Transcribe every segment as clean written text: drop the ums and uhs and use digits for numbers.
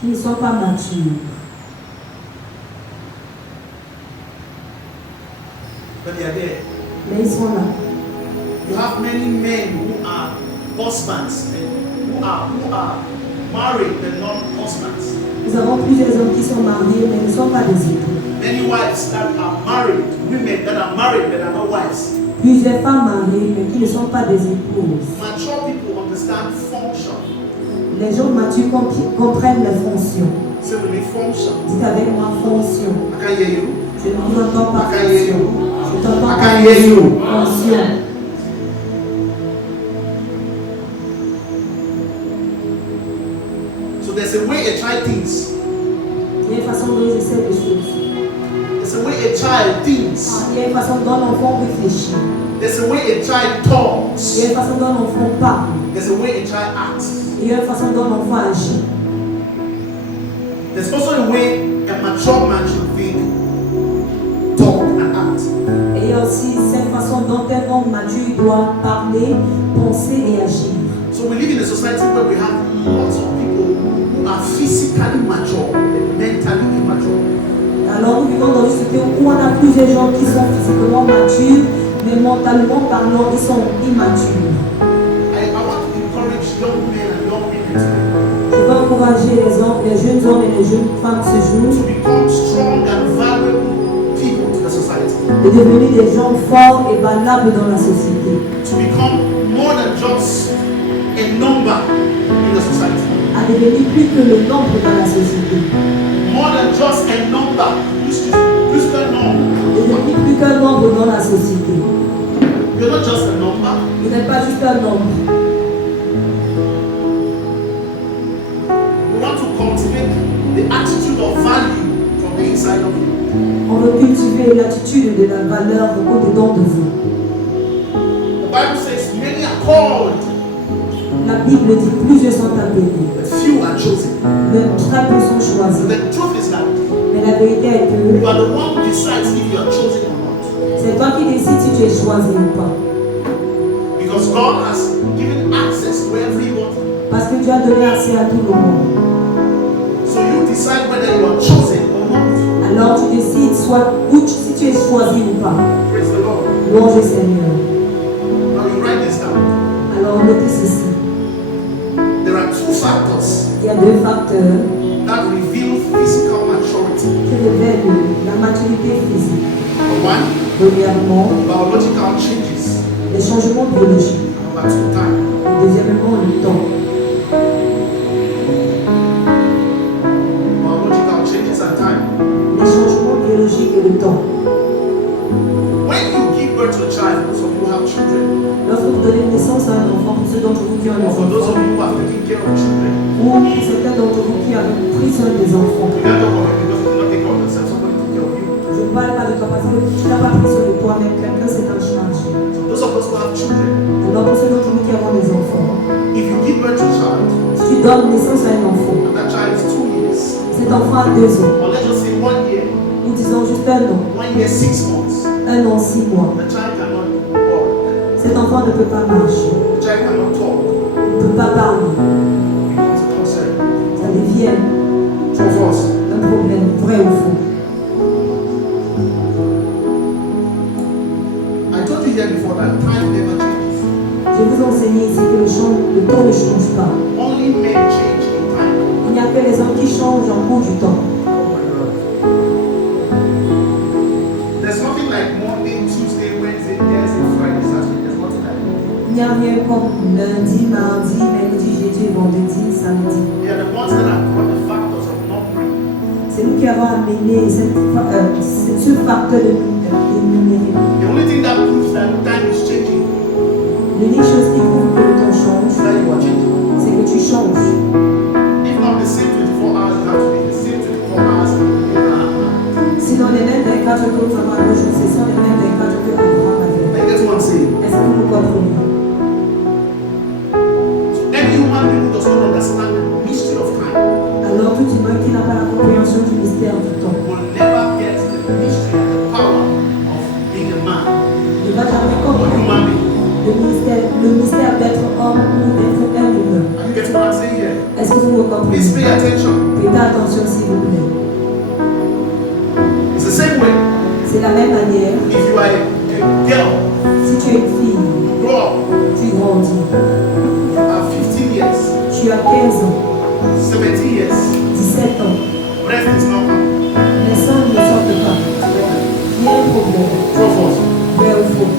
qui ne sont pas matures. But they are there. Mais ils sont là. You have many men who are husbands and who are married but not husbands. Nous avons plusieurs hommes qui sont mariés mais ne sont pas des époux. Many wives that are married, women that are married but are not wives. Plusieurs femmes mariées mais qui ne sont pas des épouses. Mature people understand function. Les gens matures comprennent les fonctions. Say with me, function. Dites avec moi fonction. I can hear you. Je ne vous entends pas. I can hear you. Je t'entends I pas. can hear you. Fonction. So there's a way a child thinks. Il y a une façon dont ils essaient des choses. There's a way a child thinks. Il y a une façon dont l'enfant réfléchit. There's a way a child Il y talks. a une façon dont l'enfant parle. There's a way a child acts. Il y a une façon dont l'enfant agit. There's also a way a mature man should think, talk, and act. Et il y a aussi cette façon dont un homme mature doit parler, penser et agir. So we live in a society where we have lots of people who are physically mature, but mentally immature. Alors nous vivons dans une société où on a plusieurs gens qui sont physiquement matures, mais mentalement parlant, ils sont immatures. I want to encourage young men and young women today Je veux encourager les jeunes hommes et les jeunes femmes ce jour to become strong and valuable people to the society. de devenir des gens forts et valables dans la société. To become more than just a number in the society. À devenir plus que le nombre dans la société. More than just a number. Plus qu'un nombre. Devenir plus qu'un nombre dans la société. You're not just a number. Vous n'êtes pas juste un nombre. We want to cultivate the attitude of value from the inside of you. On veut cultiver l'attitude de la valeur au-dedans de vous. The Bible says many are called, La Bible dit plusieurs sont appelés, but few are chosen. mais très peu sont choisis. The truth is that Mais la vérité est que you are the one who decides if you are chosen or not. c'est toi qui décides si tu es choisi ou pas. Because God has given access to everybody. Parce que Dieu a donné accès à tout le monde. So you decide whether you are chosen or not. Alors tu décides soit si tu es choisi ou pas. Praise the Lord. Louange au Seigneur. Now you write this down. Alors notez ceci. There are two factors Il y a deux facteurs that reveal physical maturity. qui révèlent la maturité physique. Number one, Premièrement, biological changes. les changements biologiques. Number two, time. Et deuxièmement, le temps. Biological changes and time. Les changements biologiques et le temps. When you give birth to a child, those of you who have children, Lorsque vous donnez naissance à un enfant, pour ceux d'entre vous qui ont des or for those enfants, of you who are taking care of children, ou pour certains d'entre vous qui avez pris soin des enfants, you can't talk about it because you cannot take care of yourself. Somebody take care of you. je ne parle pas de toi parce que tu n'as pas pris soin de toi-même, quelqu'un s'est en charge. So those of us who have children, Alors pour ceux d'entre vous qui avons des enfants, if you give birth to a child, si tu donnes naissance à un enfant, and that child is 2 years, cet enfant a 2 ans, or let's just say 1 year, nous disons juste un an, 1 year, 6 months, 1 an, 6 mois, the child cannot walk, cet enfant ne peut pas marcher, the child cannot talk, ne peut pas parler, becomes a concern. ça devient True or false? un problème, vrai ou faux. I told you here before that time never changes. Je vous enseigne ici que le temps ne change pas. Only men change in time. Il n'y a que les hommes qui changent en cours du temps. Oh my God. There's nothing like Monday, Tuesday, Wednesday, Thursday, Friday, Saturday. There's nothing like that. Il n'y a rien comme lundi, mardi, mercredi, jeudi, vendredi, samedi. They are the ones that have brought the factors of numbering. C'est nous qui avons amené ce facteur de numérique. The only thing that proves that time is changing L'unique chose qui prouve que le temps is change, that you are changing. c'est que tu changes. If not the same 24 hours, you have to be the same 24 hours in a Sinon, les mêmes 24 que nous avons à jour, ce sont les mêmes 24 que Abraham avait. I get what I'm saying. Est-ce que vous comprenez? So any human being who does not understand the mystery of time Alors, tout humain qui n'a pas la compréhension du mystère du temps will never get the mystery and the power of being a man ne va jamais or comprendre human being. le mystère d'être homme ou d'être un humain. Are you getting what I'm saying here? Est-ce que vous me comme Please vous. pay attention. Prêtez attention s'il vous plaît. It's the same way. C'est la même manière. If you are a girl, Si tu es une fille, you grow up, tu grandis. you have 15 years, Tu as 15 ans, 17 years, 17 ans. breath is not coming. Les sangs ne sortent pas. Il y a un problème. True or false? Vrai ou faux?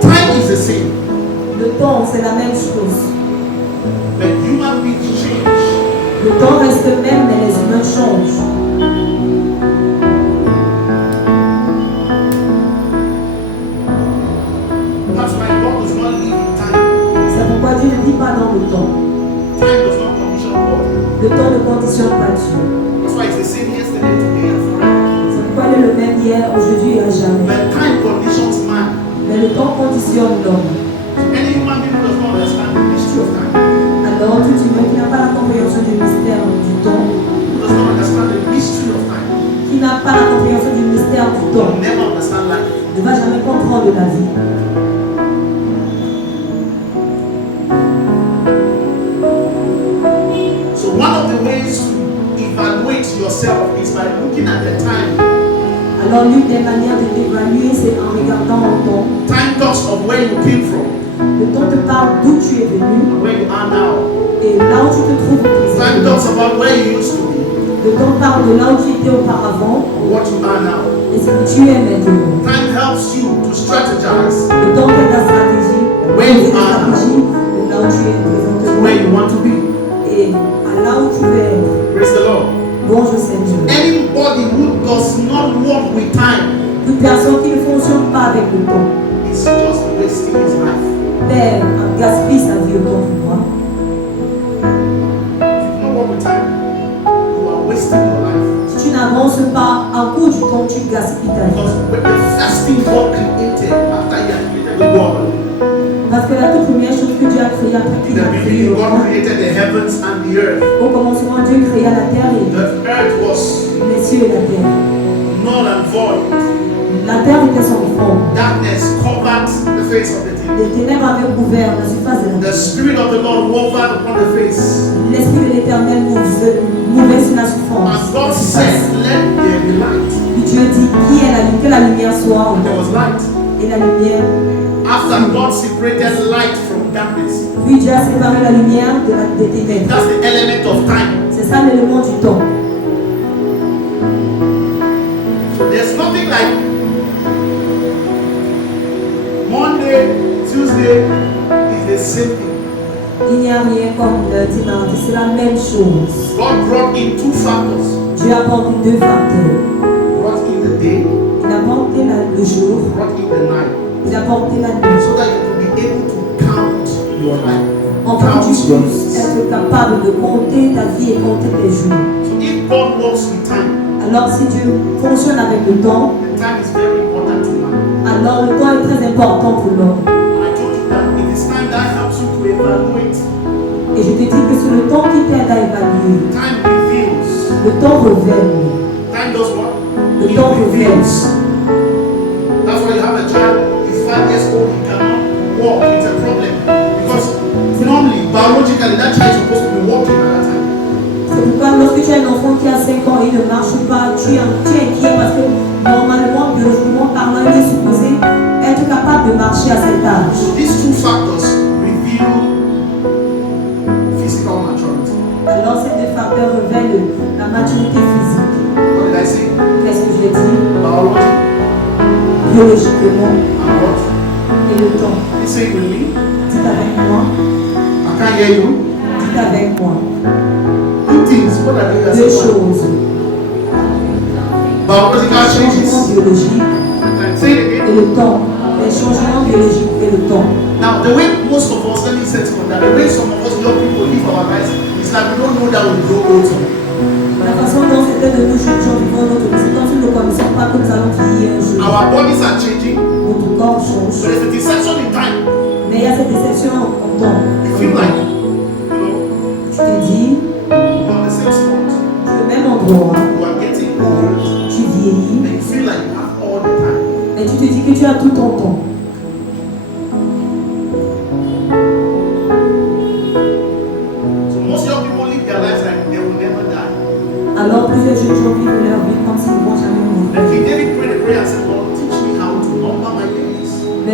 Time is the same, Le temps, c'est la même chose. but human beings change. Le temps reste le même, mais les humains changent. That's why God does not live in time. C'est pourquoi Dieu ne vit pas dans le temps. Time does not condition God. Le temps ne conditionne pas Dieu. That's why it's the same yesterday, today, and forever. C'est pourquoi il est le même hier, aujourd'hui et à jamais. But time conditions man. Mais le temps conditionne l'homme. Any human being who does not understand the mystery of time, Alors, tout humain qui n'a pas la compréhension du mystère du temps, who does not understand the mystery of time, qui n'a pas la compréhension du mystère du temps, will never understand life. ne va jamais comprendre la vie. So one of the ways to evaluate yourself is by looking at the time. Alors, l'une des manières de t'évaluer, c'est en regardant le temps. Time talks of where you came from Le temps te parle d'où tu es venu and where you are now. et là où tu te trouves Time présentement. talks about where you used to be Le temps parle de là où tu étais auparavant and what you are now. et ce que tu es maintenant. Time helps you to strategize Le temps est ta stratégie, Where you c'est ta are now. stratégie de là où tu es to présentement where you want to be. et à là où tu veux être. Praise the Lord. Bonjour Seigneur. Anybody who does not walk with time Toute personne qui ne fonctionne pas avec le temps is just wasting his life. perd, gaspille sa vie autant que moi. If you don't walk with time, you are wasting your life. Si tu n'avances pas en cours du temps, tu gaspilles ta vie. Because when the first thing God created after he had created the world, Parce que la toute première chose que Dieu a créée après in qu'il the a créé beginning le God monde, created the heavens and the earth. au commencement Dieu créa la terre et The earth was les cieux et la terre. null and void. La terre était sans forme. Darkness covered the face of the deep. Les ténèbres avaient couvert la surface de la The terre. Spirit of the Lord hovered upon the face. L'Esprit de l'Éternel mouvait sur la And surface. God said, let there be light. Puis Dieu dit, qui est la lumière, que la lumière soit en There was light. et la lumière. After God separated light from darkness, Puis Dieu a séparé la lumière des ténèbres. that's the element of time. C'est ça l'élément du temps. So there's nothing like Monday, Tuesday is the same thing. Il n'y a rien comme lundi, mardi, c'est la même chose. God brought in two factors. Dieu a apporté deux facteurs. Brought in the day, Il a apporté le jour, brought in the night. il a apporté la nuit. So that you can be able to count your life. Enfin, tu Count your puisses days. être capable de compter ta vie et compter tes jours. So if God works with time, Alors, si Dieu fonctionne avec le temps, the time is very important to man. alors le temps est très important pour l'homme. I told you that it is time that helps you to evaluate. Et je te dis que c'est le temps qui t'aide à évaluer. Time reveals. Le temps révèle. Time does what? Le It temps reveals. révèle. That's why you have a child, he's 5 years old, he cannot walk. It's a problem. Because normally, biologically, that child is supposed to be walking at that time. C'est pourquoi lorsque tu as un enfant qui a 5 ans et ne marche pas, tu es inquiet parce que normalement, biologiquement parlant, il est supposé être capable de marcher à cet âge. So these two factors reveal physical maturity. Alors ces deux facteurs révèlent la maturité physique. What did I say? Qu'est-ce que j'ai dit? Biology Biologiquement and what? et le temps. You say it with me? Dites avec moi. I can't hear you. Dites avec moi. Two things. What are they? Deux choses. Biological Les changements changes. biologiques Say it again. et le temps. Les changements biologiques et le temps. Now, the way most of us, let me say it that the way some of us young people live our lives is like we don't know that we grow old. La façon dont certains de nous jeunes gens vivons notre vie, c'est comme si nous ne connaissons pas que nous allons vieillir un jour. Our bodies are changing, Notre corps change. but there's a deception in time. Mais il y a cette déception en temps. You feel like, Tu te dis, you're on the same spot. c'est le même endroit, You are getting old, tu vieillis, and you feel like you have all the time. mais tu te dis que tu as tout ton temps.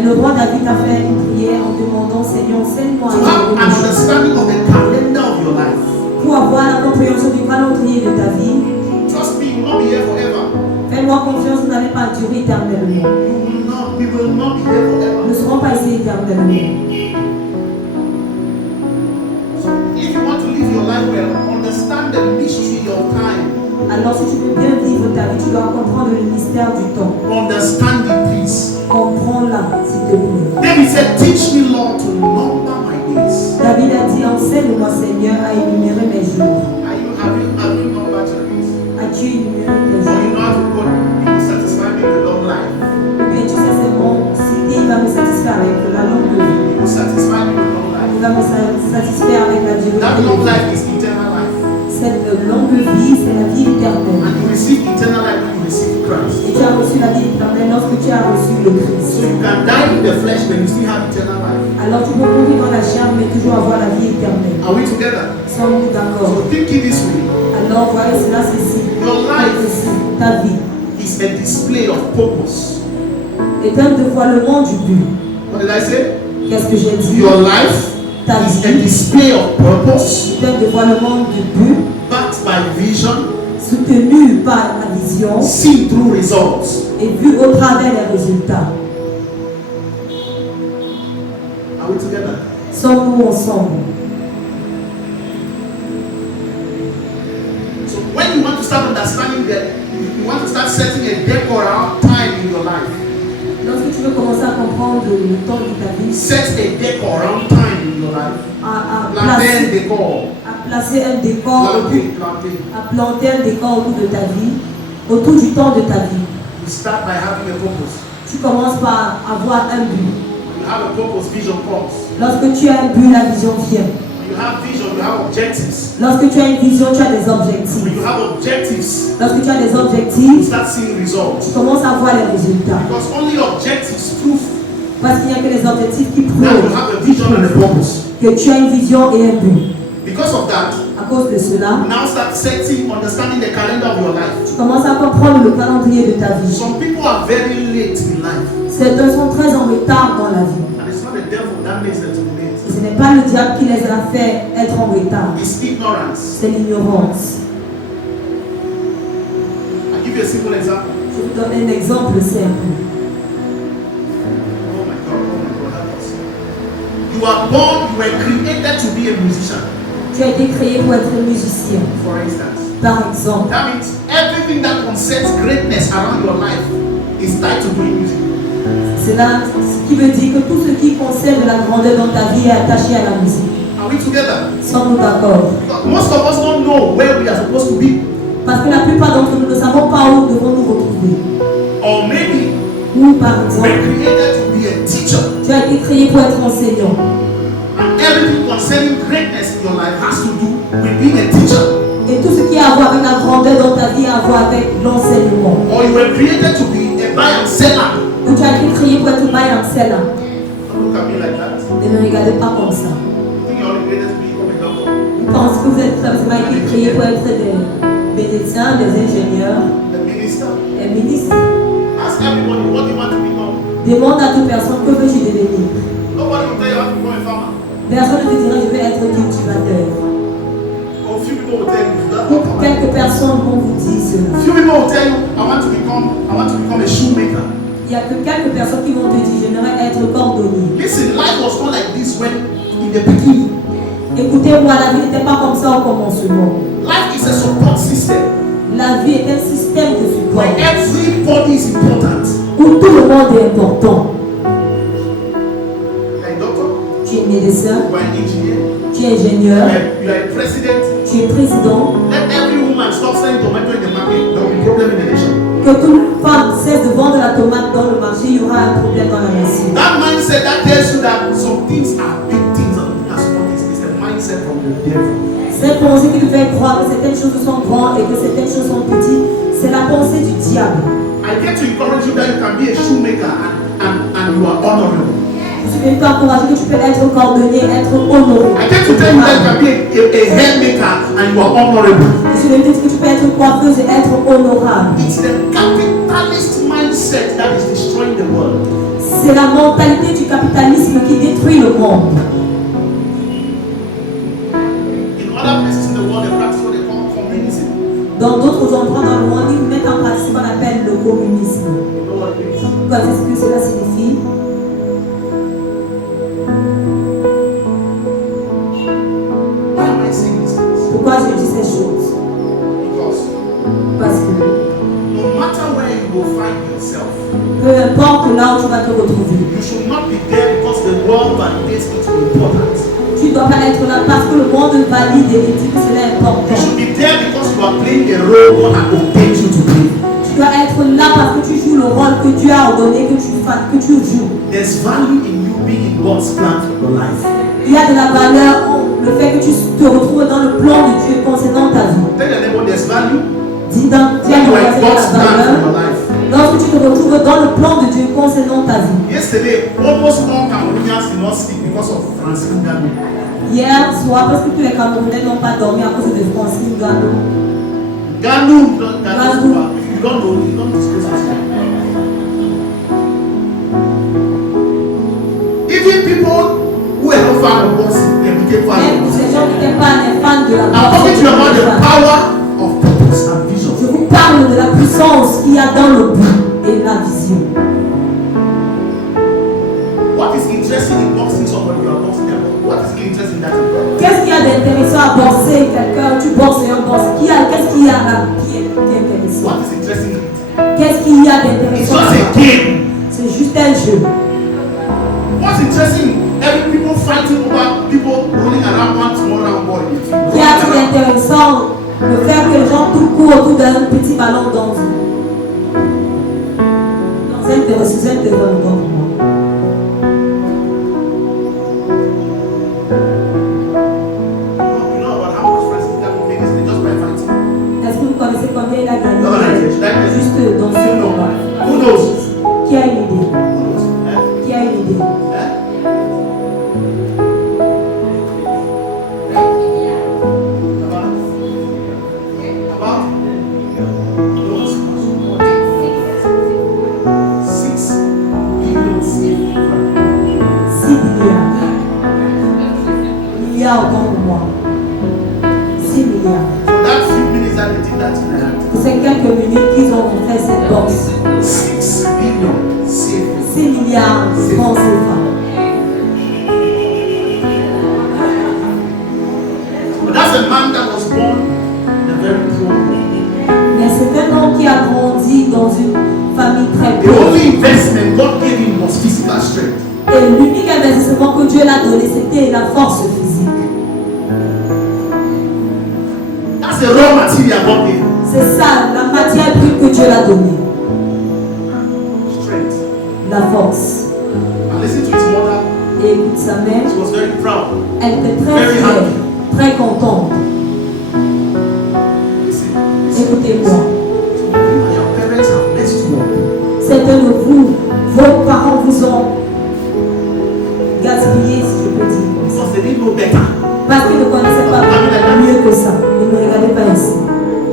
le roi David a fait une prière en demandant, Seigneur, enseigne-moi To have an understanding of the calendar of your life. pour avoir la compréhension du calendrier de ta vie. Trust me, you will not be here forever. Fais-moi confiance, vous n'allez pas durer éternellement. We will not be here forever. Nous ne serons pas ici éternellement. So if you want to live your life well, understand the mystery of time. Alors si tu veux bien vivre ta vie, tu dois comprendre le mystère du temps. Understand it, please. Comprends-la, s'il te plaît. David said, teach me, Lord, to number my days. David a dit, enseigne-moi, Seigneur, à énumérer mes jours. Have you numbered your days? As-tu énuméré tes Or you jours? know how to put, you will satisfy me with long life. Ou bien tu sais, c'est bon, citer, il va me satisfaire avec la longue vie. You will satisfy me with long life. Il va me satisfaire avec la durée. That long life is eternal life. Cette longue vie, c'est la vie éternelle. And you receive eternal life when you receive Christ. Et tu as reçu la vie éternelle lorsque tu as reçu le Christ. So you can die in the flesh, but you still have eternal life. Alors tu peux mourir dans la chair, mais toujours avoir la vie éternelle. Are we together? Sommes-nous d'accord? So think it this way. Alors voyez cela, ceci. Your life Ta vie is a display of purpose. est un dévoilement du but. What did I say? Qu'est-ce que j'ai dit? Your life Ta is a vie display of purpose, est un dévoilement du but, backed by vision, soutenu par la vision seen through results. et vu au travers des résultats. Are we together? Sommes-nous ensemble? So when you want to start understanding that, you want to start setting a decor around time in your life. Lorsque tu veux commencer à comprendre le temps de ta vie, Set a decor around time in your life. à Planter un placer, décor. à placer un décor, Planter. à planter un décor autour de ta vie, autour du temps de ta vie. You start by having a purpose. Tu commences par avoir un but. When you have a purpose, vision comes. Lorsque tu as un but, la vision vient. When you have vision, you have objectives. Lorsque tu as une vision, tu as des When objectifs. you have objectives, Lorsque tu as des you objectifs, start seeing results. tu commences à voir les résultats. Because only objectives prove Parce qu'il n'y a que les objectifs qui that you prouvent have a vision and a purpose. que tu as une vision et un but. Because of that, À cause de cela, now start setting, understanding the calendar of your life. tu commences à comprendre le calendrier de ta vie. Some people are very late in life. Certains sont très en retard dans la vie. And it's not the devil that makes them to be late. Et ce n'est pas le diable qui les a fait être en retard. It's ignorance. C'est l'ignorance. I'll give you a simple example. Je vous donne un exemple simple. Oh my God, help us. You are born, you were created to be a musician, Tu as été créé pour être musicien, for instance. par exemple. That means everything that concerns greatness around your life is tied to doing music. C'est là ce qui veut dire que tout ce qui concerne la grandeur dans ta vie est attaché à la musique. Are we together? Sommes-nous d'accord? Because most of us don't know where we are supposed to be. Parce que la plupart d'entre nous ne savons pas où devons nous retrouver. Or maybe Ou par we're exemple, created to be a teacher. tu as été créé pour être enseignant. And everything concerning greatness in your life has to do with being a teacher. Et tout ce qui a à voir avec la grandeur dans ta vie a à voir avec l'enseignement. Or you were created to be a buy and seller. Ou tu as été créé pour être buy and seller. Don't look at me like that. Et ne regardez pas comme ça. I think you're only created to become a doctor. Vous pensez que vous êtes simplement été créé pour être des médecins, des ingénieurs, The minister. des ministres. Ask everybody what you want to become. Demande à toute personne que veux-tu devenir. Nobody will tell you how to become a farmer. Personne ne te dira je vais être cultivateur. Or few people will tell you that's Ou not farmer. quelques personnes vont vous dire cela. Few people will tell you I want to become a shoemaker. Il n'y a que quelques personnes qui vont te dire j'aimerais être cordonnier. Listen, life was not like this when in the beginning. Écoutez-moi, la vie n'était pas comme ça au commencement. Life is a support system La vie est un système de support where everybody is important. où tout le monde est important. You're a doctor, Tu es médecin, you are an engineer, tu es ingénieur, you are a president. tu es président. Let every woman stop selling tomato in the market. There will be problem in the nation. Que toute femme cesse de vendre la tomate dans le marché, il y aura un problème dans la nation. That mindset that tells you that some things are big things and some small things is a mindset from the devil. Cette pensée qui nous fait croire que certaines choses sont grandes et que certaines choses sont petites, c'est la pensée du diable. I get to encourage you that you can be a shoemaker and you are honorable. Je vais t'encourager que tu peux être coordonné, être honoré. I came to tell you that you can be a hair maker and you are honorable. Je vais te dire que tu peux être coiffeuse et être honorable. It's the capitalist mindset that is destroying the world. C'est la mentalité du capitalisme qui détruit le monde. In other places in the world, they practice what they call communism. Dans d'autres endroits dans le monde, ils mettent en pratique ce qu'on appelle le communisme. You know what it means? Qu'est-ce que cela signifie? Why am I saying these things? Pourquoi je dis ces choses? Because Parce que no matter where you will find yourself, peu importe là où tu vas te retrouver, you should not be there because the world validates it important. tu dois pas être là parce que le monde valide et dit que cela est You important. should be there because you are playing a role God has ordained you to play. Tu dois être là parce que tu joues le rôle que Dieu a ordonné que tu fasses, que tu joues. There's value in you being in God's plan for your life. Il y a de la valeur en le fait que tu te retrouves dans le plan de Dieu concernant ta vie. Tell your neighbor there's value Dis dans when you are in God's la plan for valeur your life. lorsque tu te retrouves dans le plan de Dieu concernant ta vie. Yesterday, almost all Cameroonians did not sleep because of Francine Ngannou. Hier soir, parce que tous les Camerounais n'ont pas dormi à cause de Francine Ngannou. Ngannou, if you don't know, you don't discuss it. Even people who are not fans of boxing, they became fans Même of ces boxing. gens qui n'étaient pas les fans de la I'm talking to you about the boxe. power of purpose and vision. Je vous parle de la puissance qu'il y a dans le but et la vision. What is interesting in boxing somebody you are boxing them? What is interesting in that? Qu'est-ce qu'il y a d'intéressant à boxer quelqu'un? Tu boxes et on boxe. Qu'est-ce qu'il y a là qui est intéressant? What is interesting in it? Qu'est-ce qu'il y a It's d'intéressant? just a game. C'est juste un jeu. What's interesting? Every people fighting over people running around one small round ball in the field. Qui a été intéressant? Le fait que les gens courent autour d'un petit ballon dans un terrain pour moi. You know about how much Francis Ngannou made yesterday just by fighting? Est-ce que vous connaissez combien il a gagné? No, no, Juste dans ce combat. Who knows? Qui a une idée? Who knows? Qui a une idée? About? No, 6 billion. 6 milliards. Milliards dans le mois. 6 milliards. For that few minutes that they did that tonight, Pour ces quelques minutes qu'ils ont fait cette boxe. 6 billion saved. 6 milliards de francs CFA. But that's a man that was born in a very poor home. Mais c'est un homme qui a grandi dans une famille très The pauvre. only investment God gave him was physical strength. Et l'unique investissement que Dieu l'a donné, c'était la force physique. That's the raw material God gave him. C'est ça, la matière brute que Dieu l'a donnée. Strength. La force. And listen to his mother. Et écoute sa mère, She was very proud. elle était très Very fière, happy. très contente. Listen. Écoutez-moi. Some of you and your parents have messed you up. Certains de vous, vos parents vous ont gaspillé, si je peux dire. Because they didn't know better. Parce qu'ils ne connaissaient pas mieux que ça. Ils ne regardaient pas ici.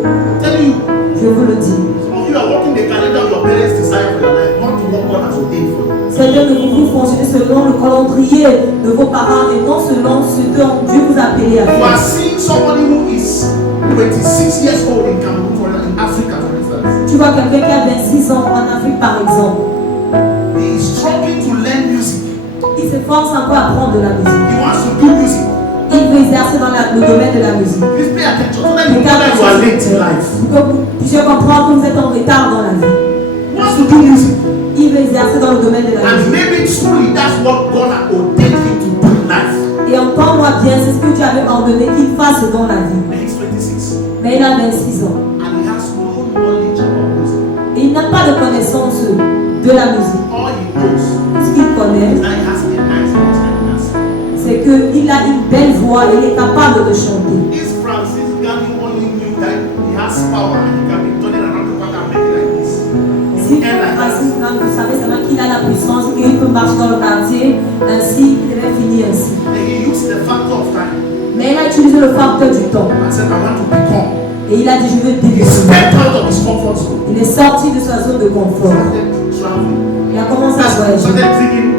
I'm telling you, Je vous le dis. some of you are working the calendar your parents desire for your life, not to what God has ordained for you. Certains de vous fonctionnez selon le calendrier de vos parents et non selon ce dont Dieu vous a appelé à You are faire. seeing somebody who is 26 years old in Cameroon, in Africa, for instance. Tu vois quelqu'un qui a 26 ans en Afrique par exemple. He is struggling to learn music. Il s'efforce encore à apprendre de la musique. He wants to do music. Il veut exercer dans le domaine de la musique. Please pay attention so that you know that you are late in life. Pour que vous puissiez comprendre que vous êtes en retard dans la vie. He wants to do music. Il veut exercer dans le domaine de la And musique. maybe truly that's what God had ordained him to do in life. Et entends-moi bien, c'est ce que tu avais ordonné qu'il fasse dans la vie. And he's 26. Mais il a 26 ans. And he has no knowledge about music. Et il n'a pas de connaissance de la musique. All he knows Ce qu'il connaît, is that he has a nice voice and he can sing. c'est qu'il a une belle voix et il est capable de chanter. This Francis Ngannou only knew that he has power and he can be turning around the back and making like this. Si And like Francis that. seulement, vous savez seulement qu'il a la puissance, qu'il peut marcher dans le quartier, ainsi, il devait finir ainsi. And he used the factor of time. Mais il a utilisé le facteur du temps. And said, I want to become. Et il a dit, je veux He devenir. stepped out of his comfort zone. Il est sorti de sa zone de confort. Started traveling. Il a commencé à voyager. Started digging,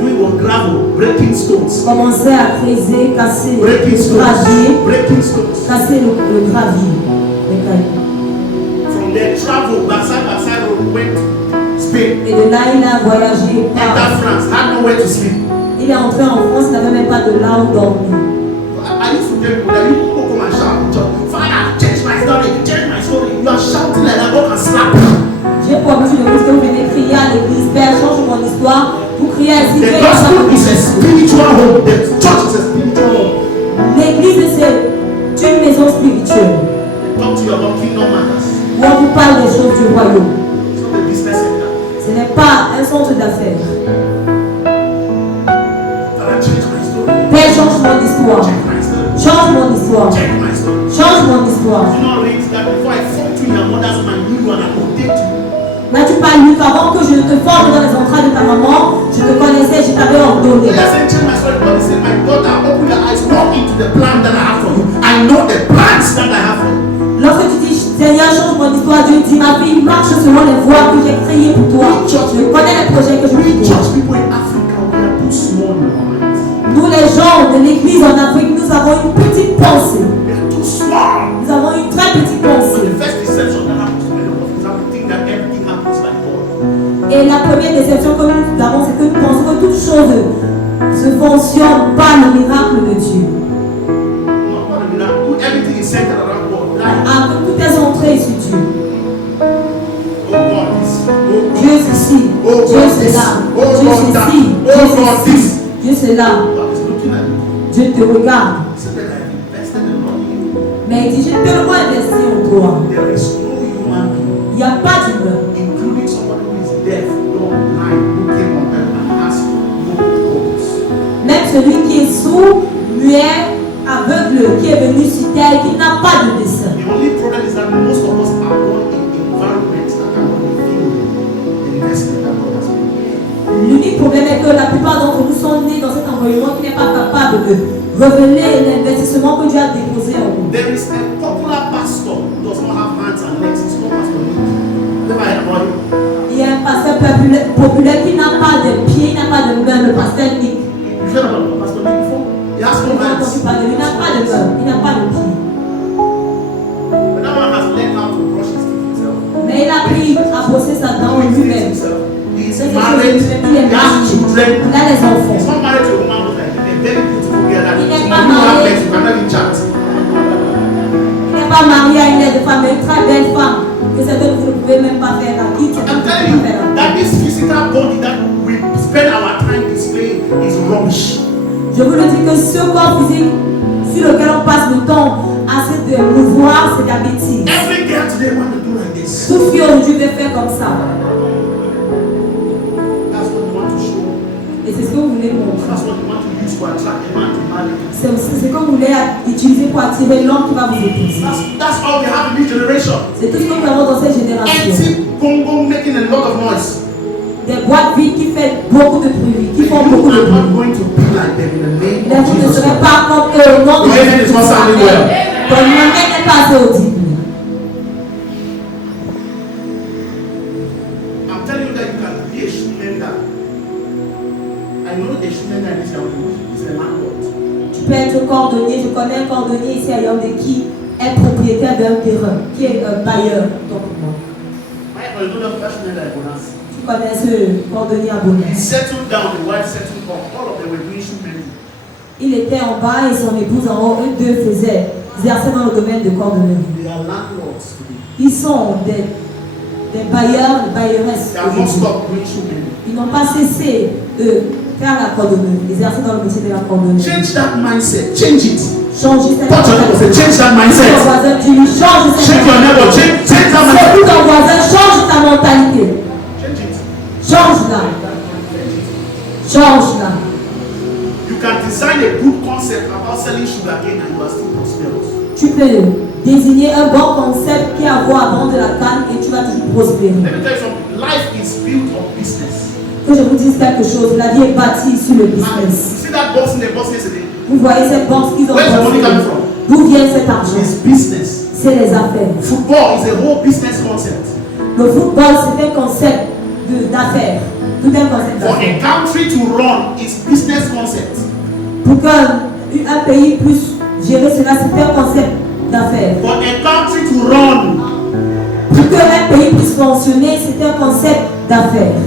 doing on gravel, breaking stones. Commencé à creuser, casser Breaking le stones. gravier, Breaking stones. casser le gravier. Les cailloux. From there, travel, backside road, went Spain. Et de là, il a voyagé par. Entered France, had nowhere to sleep. Il est entré en France, il n'avait même pas de là où dormir. I used to tell people that you people come and shout, Father, change my story, change my story. You are shouting like that, God can slap you. J'ai pour habitude de vous que vous venez crier à l'église, Père, change mon histoire. Vous criez ainsi, The Dieu gospel va is a spiritual home. The church is a spiritual home. L'église, c'est une maison spirituelle Talk to you about kingdom matters. où on vous parle des choses du royaume. It's not a business center. Ce n'est pas un centre d'affaires. Father, change my story. Père, change mon histoire. Change my story. Change mon histoire. Change my story. Change mon histoire. Do not read that before I formed you in your mother's womb, I knew you and I protect you. N'as-tu pas lu qu'avant que je ne te forme dans les entrailles de ta maman, je te connaissais, je t'avais ordonné. When I said change my story, God said, my daughter, open your eyes, walk into the plan that I have for you. I know the plans that I have for you. Lorsque tu dis, Seigneur, change mon histoire, Dieu dit, ma fille, marche selon les voies que j'ai créées pour toi. Je connais les projets que je We veux pour church toi. people in Africa, we are too small in our minds. Nous, les gens de l'église en Afrique, nous avons une petite pensée. We are too small. Nous avons une très petite So pensée. the first deception that happens to many of us is that we think that everything happens by God. Et la première déception que nous avons, c'est que nous pensons que toute chose se fonctionne par le miracle de Dieu. No, God, I mean, everything is centered around God. Like, Ah, que tout est centré sur Dieu. oh God, this. Oh Dieu God, c'est ici, Oh Dieu God, c'est this. là, Oh Dieu God, c'est that. ici, Dieu Oh God, c'est this. ici, Dieu c'est là. God is looking at you. Dieu te regarde. He said that I have invested a lot in you. Mais il dit, j'ai tellement investi en toi. There is no human being, Il n'y a pas d'humain, including somebody who is deaf, dumb, blind, who came on earth and has no purpose. même celui qui est sourd, muet, aveugle, qui est venu sur terre, qui n'a pas de dessein. The only problem is that most of us are born in environments that are not revealing the investment that God has made. L'unique problème est que la plupart d'entre nous sont nés dans cet environnement qui n'est pas capable de révéler l'investissement que Dieu a déposé en nous. There is a popular pastor who does not have hands and legs. It's called Pastor Nick. Never heard about him? Il y a un pasteur populaire qui n'a pas de pieds, il n'a pas de mains, le pasteur Nick. You've heard about Pastor Nick before? He has no On a hands. entendu parler de lui, il n'a pas de mains, il n'a pas de pieds. But that one has learned how to brush his teeth himself. Mais il a appris à brosser sa dent Do his things lui-même. himself. He is C'est quelque chose married. de lui-même, il est He has marié, children. il a les He's enfants. not married to a woman who's like a very beautiful girl that Il n'est she pas don't have marié. legs, you cannot even chat. Il n'est pas marié à une aide de femme, mais une très belle femme. Que c'est que vous ne pouvez même pas faire à qui tu ne I'm peux telling you pas faire. that this physical body that we spend our time displaying is rubbish. Je vous le dis que ce corps physique sur lequel on passe le temps à se de mouvoir, c'est de la bêtise. Every girl today want to do like this. Toute fille aujourd'hui veut faire comme ça. That's what you want to show. Et c'est ce que vous voulez montrer. That's what you want to use to attract a man to marry. C'est aussi ce que vous voulez utiliser pour attirer l'homme qui va vous épouser. That's all we have in this generation. C'est tout ce que nous avons dans cette génération. Empty Congo making a lot of noise. Des boîtes vides qui font beaucoup de bruit, qui But font you beaucoup de are bruit. not going to be like them in the name Mais of vous ne Jesus. serez pas comme eux au nom de Your amen is not sounding well. Ton amen n'est pas assez audible. I'm telling you that you can be a shoe mender. I know a shoe mender in this country is a landlord. Tu peux être cordonnier. Je connais un cordonnier ici à Yaoundé qui est propriétaire d'un terrain, qui est un bailleur. Donc, bon. I don't know that shoe mender in Bonas. Tu connais ce cordonnier à He Bonnet. settled down, the wife settled up. All of them were doing shoe mending. Il était en bas et son épouse en haut. Eux deux exerçaient dans le domaine de cordonnerie. They are landlords today. Ils sont des bailleurs, des bailleresses. They have not stopped doing shoe mending. Ils n'ont pas cessé de faire la cordonnerie, exercer dans le métier de la cordonnerie. Change that mindset. Change it. Changer cette Touch your neighbor. Say, change that Ton mindset. voisin, tu lui changes cette Shake your neighbor. Change that mindset. Surtout ton voisin, change ta mentalité. Change it. Change-la. Change-la. You can design a good concept about selling sugarcane and you are still prosperous. Tu peux désigner un bon concept qui a à voir à vendre de la canne et tu vas toujours prospérer. Let me tell you something. Life is built on business. Que je vous dise quelque chose, la vie est bâtie sur le And you business. see that box in the box yesterday? Vous voyez cette bourse qu'ils ont Where's the money construite. coming from? D'où vient cet argent? It's business. C'est les affaires. Football is a whole business concept. Le football, c'est un concept d'affaires. Tout un concept For a d'affaires. country to run, it's business concept. Pour qu'un pays puisse gérer cela, c'est un concept d'affaires. For a country to run, Pour qu'un pays puisse fonctionner, c'est un concept d'affaires.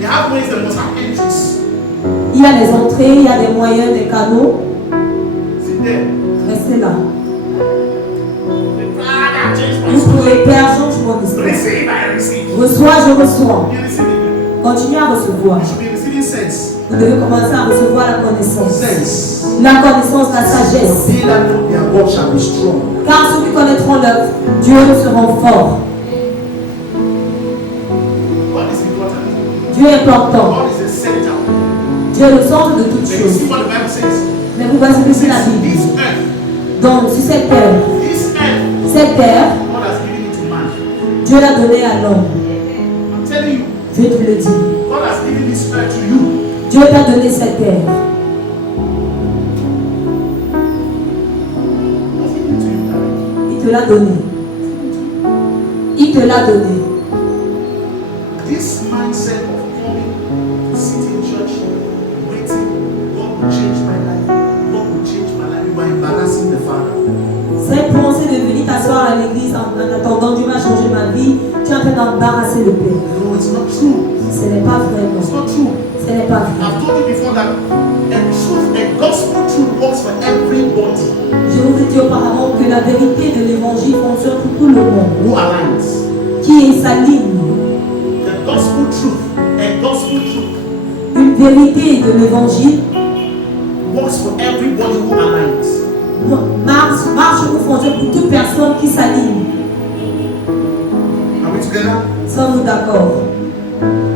they have ways that must have entries. Il y a des entrées, il y a des moyens, des canaux. Sit there. Restez là. Father, change my Vous story. pouvez, Père, change mon histoire. Receive, I receive. Reçois, je reçois. You receive it. Continuez à recevoir. You should be receiving sense. Vous devez commencer à recevoir la connaissance. Sense. La connaissance, la sagesse. They that know their God shall be strong. Car ceux qui connaîtront leur Dieu seront forts. God is important. Dieu est important. God is the center. Dieu est le centre de toutes But you see choses. what the Bible says? Mais vous voyez ce que c'est la Bible. This earth, Donc, sur cette terre, God has given it to man. Dieu l'a donné à l'homme. I'm telling you, Je te le dis. God has given this earth to you. Dieu t'a donné cette terre. He has given it to you directly. Il te l'a donné. Il te l'a donné. This mindset of coming to sit in church, waiting, God will change my life. God will change my life. You are embarrassing the Father. Cette pensée de venir t'asseoir à l'église en attendant Dieu va changer ma vie, tu es en train d'embarrasser le Père. No, it's not true. Ce n'est pas vrai, It's non. not true. Ce n'est pas vrai. I've told you before that a gospel truth works for everybody Je vous ai dit auparavant que la vérité de l'évangile fonctionne pour tout le monde. who aligns. Qui s'aligne. The gospel truth, a gospel truth Une vérité de l'évangile works for everybody who aligns. marche ou fonctionne pour toute personne qui s'aligne. Are we together? Sommes-nous d'accord?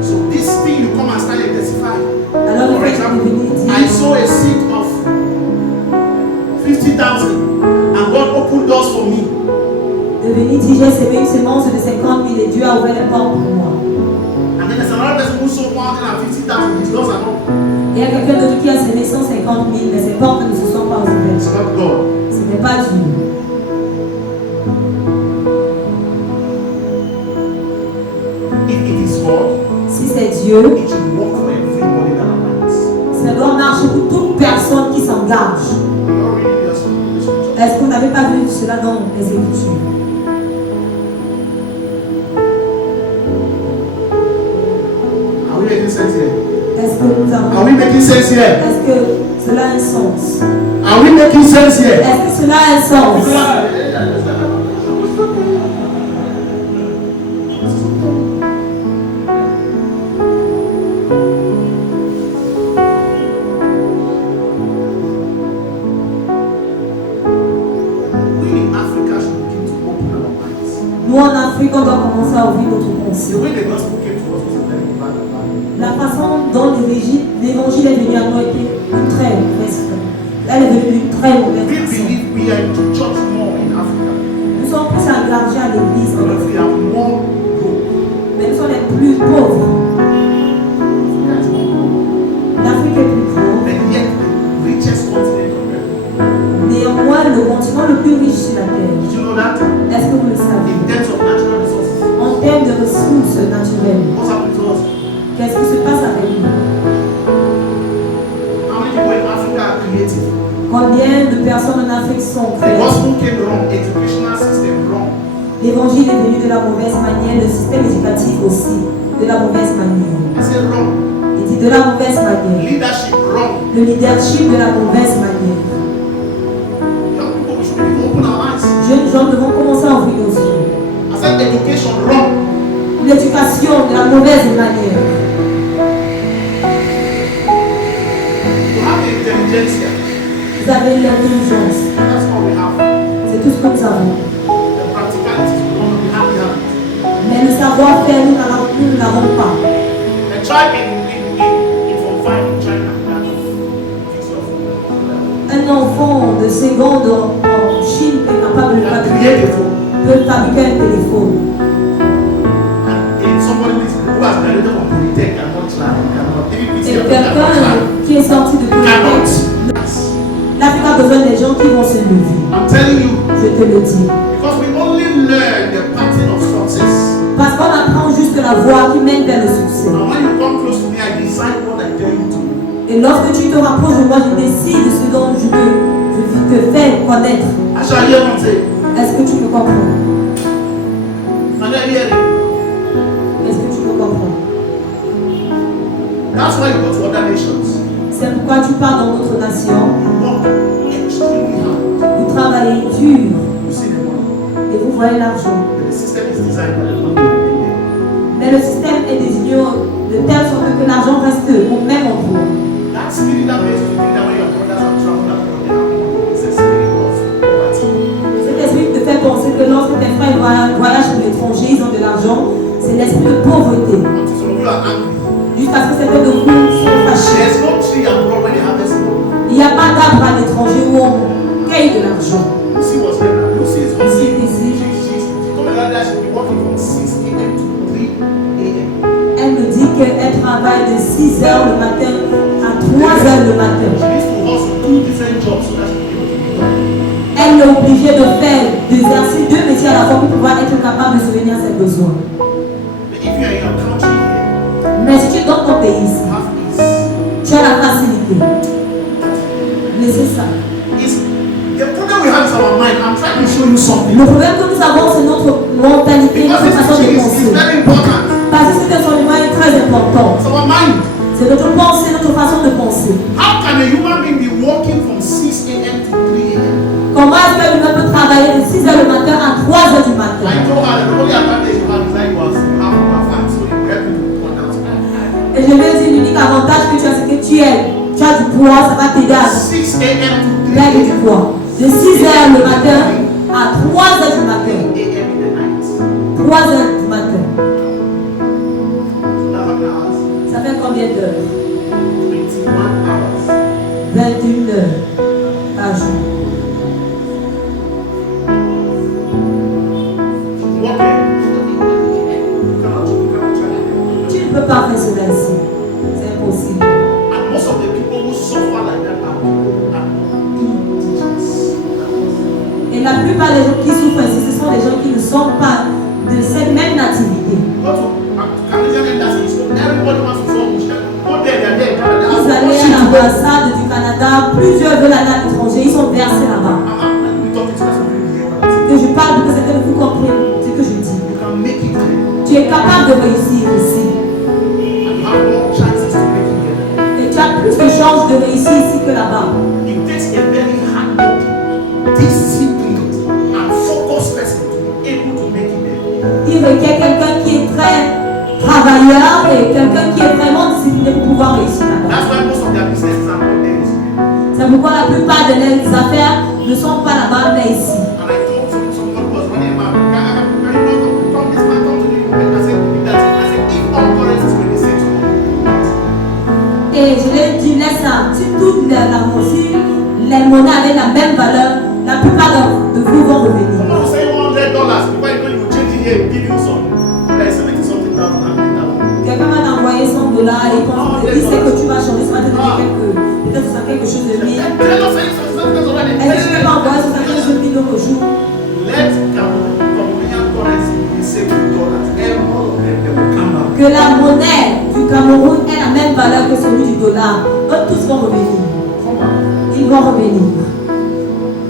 So this thing you come and start and testify. Alors, For le fait example, de venir dire, I saw a seed of 50,000 and God opened doors for me. de venir dire, j'ai semé une semence de 50 000 et Dieu a ouvert les portes pour moi. And then there's another person who saw 150,000, his doors are not. Il y a quelqu'un d'autre qui a semé 150 000, mais ses portes ne se sont pas ouvertes. It's not God. Ce n'est pas Dieu. If it is God, Si c'est Dieu, it should work for everybody that aligns. ça doit marcher pour toute personne qui s'engage. You're not reading your scripture. Est-ce qu'on n'avait pas vu cela dans les Écritures? Are we making sense here? Est-ce que nous Are avons... we making sense here? Est-ce que cela a un sens? Are we making sense here? Est-ce que cela a un sens? We in Africa should begin to open our minds. Nous en Afrique, on doit commencer à ouvrir notre pensée. The way the gospel came to us was a very bad environment. La façon dont l'évangile est venu à nous était une très mauvaise façon. Elle est venue d'une très mauvaise We façon. believe we are into church more in Africa. Nous sommes plus engagés à l'église, en But Afrique, we have more growth. mais nous sommes les plus pauvres. L'Afrique est plus pauvre. And yet the richest continent on earth. Néanmoins, le continent le plus riche sur la terre. Did you know that? Est-ce que vous le savez? In terms of natural resources, En termes de ressources naturelles, what's happened to us? qu'est-ce qui se passe avec nous? How many people in Africa are creative? Combien de personnes en Afrique sont The créées? gospel came wrong, educational system wrong. L'évangile est venu de la mauvaise manière, le système éducatif aussi, de la mauvaise manière. I said wrong. Il dit de la mauvaise manière. Leadership wrong. Le leadership de la mauvaise manière. Young people, we should begin to open our eyes. Jeunes gens devons commencer à ouvrir nos yeux. I said education wrong. L'éducation de la mauvaise manière. You have the intelligentsia. Vous avez l'intelligence. That's all we have. C'est tout ce que nous avons. The practicalities we don't we hardly have it. Mais le savoir-faire, nous ne l'avons pas. A tribe in from 5 in China that fix your food. Un enfant de seconde en Chine est capable de That fabriquer, create a phone. peut fabriquer un téléphone. And somebody who Polytech cannot try. Cannot. Even Et PTF quelqu'un cannot try. qui est sorti de Cannot. Polytech, là, tu as besoin des gens qui vont se lever. I'm telling you. Je te le dis. Because we only learn the pattern of success. Parce qu'on apprend juste la voie qui mène vers le succès. And when you come close to me, I decide what I tell you to do. Et lorsque tu te rapproches de moi, je décide ce dont je te fais connaître. I shall hear one say, Est-ce que tu me comprends? and then hear it. Est-ce que tu me comprends? That's why you go to other nations. C'est pourquoi tu pars dans d'autres nations, You work extremely hard. vous travaillez dur You see the money. et vous voyez l'argent. But the system is designed by the money to remain there. Mais le système est désigné de telle sorte que l'argent reste au même endroit. That spirit that makes you think that when your brothers have traveled abroad, they have money. It's a spirit of poverty. Cet esprit te fait penser que lorsque tes frères voyagent pour l'étranger, ils ont de l'argent. C'est l'esprit de pauvreté. Until some of you are angry. Jusqu'à ce que certains de vous soient fâchés. There's no tree abroad when they harvest money. Il n'y a pas d'arbre à l'étranger où on cueille de l'argent. Lucy was there. Lucy is Lucy working. is ici. She told me that she'll be working from 6 a.m. to 3 a.m. Elle me dit qu'elle travaille de 6 h le matin à 3 h le matin. She needs to hustle 2 different jobs so that she can be able to meet up. Elle est obligée d'exercer 2 métiers à la fois pour pouvoir être capable de subvenir à ses besoins. But if you are in your country here, Mais si tu es dans ton pays, you have ease. tu as la facilité. Laissez ça. It's, the problem we have is our mind. I'm trying to show you something. Le problème que nous avons, c'est notre mentalité, Because notre this façon de teaching is penser. very important. Parce que cet enseignement est très important. It's our mind. C'est notre pensée, notre façon de penser. How can a human being be working from 6 a.m. to 3 a.m.? Comment est-ce que l'humain peut travailler de 6 h le matin à 3 h du matin? I told her that the only advantage you have is that you have a farm, so you help people to cut out. Et je lui ai dit, l'unique avantage que tu as, c'est que tu as du poids, ça va t'aider à 6 a.m. to 3 perdre du a.m. poids. De 6 h le matin à 3 h du 3 matin. a.m. in the night. 3 h du matin. That's how many hours? Ça fait combien d'heures? 21 hours. 21 heures par jour. Working. You cannot try it. Tu ne peux pas faire cela ici. C'est impossible. And most of the people who suffer like that are people who are indigenous. Et la plupart des gens qui souffrent ici, ce sont des gens qui ne sont pas de cette même nativité. Go to Canadian embassy, so everybody wants to go. Go there, they're there. Vous allez à l'ambassade du Canada, plusieurs veulent aller à l'étranger, ils sont versés là-bas. We talk to person really here. What I'm saying. Que je parle pour que certains de vous comprennent ce que je dis. You can make it here. Tu es capable de réussir ici. And you have more chances to make it here. Et tu as plus de chances de réussir ici que là-bas. It takes a very hard-working, disciplined, and focused person to be able to make it there. Il requiert quelqu'un qui est très travailleur et quelqu'un qui est vraiment discipliné pour pouvoir réussir là-bas. That's why most of their businesses are not there. C'est pourquoi la plupart de leurs affaires ne sont pas là-bas, mais ici. And I told someone who was running a map, come this man, come to the I said, if all currencies were the same, Et je lui ai dit, laisse ça. Si toutes les monnaies avaient la même valeur, la plupart de vous vont revenir. someone will say $100 before you know you will change it here, give you some, like 70 something thousand and Quelqu'un m'a envoyé $100 et quand il dit c'est que tu vas changer, ça va te donner peut-être quelque chose de mille. they're not saying something already. Est-ce que tu peux envoyer 75 000 au jour? Let Cameroonian currency be the same with dollars. And all of them, they will come out. Que la monnaie du Cameroun ait la même valeur que celui du dollar. Eux tous vont revenir. Come out. Ils vont revenir.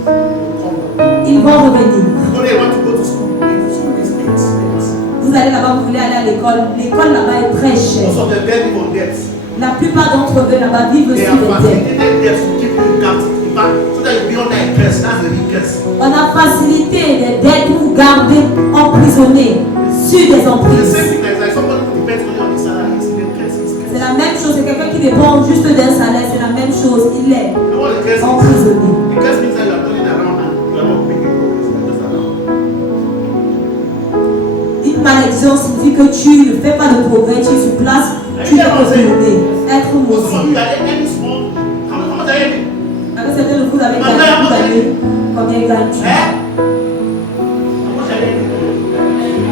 Come out. Ils vont revenir. So they want to go to school. School is expensive. Vous allez là-bas, vous voulez aller à l'école. L'école là-bas est très chère. Most of them live on debts. La plupart d'entre eux là-bas vivent They sur are les dettes. facilitated debts to keep you in captivity. In fact, so that you be under a curse. That's the real curse. On a facilité des dettes pour vous garder emprisonnés sur des It's the emprises. same thing as like somebody who depends only on his salary. It's the curse. It's curse. C'est la même chose, c'est quelqu'un qui dépend juste d'un salaire, c'est la même chose, il est You know what the curse is? emprisonné. The curse means that you are turning around and you are not making progress. You are just around. Une malédiction signifie que tu ne fais pas de progrès, tu es sur place, tu es retourné, être For some of maudit. you, are any small? How much are you? Avec certains de vous avez gagné beaucoup d'années, combien gagnes-tu? Eh? How much are you?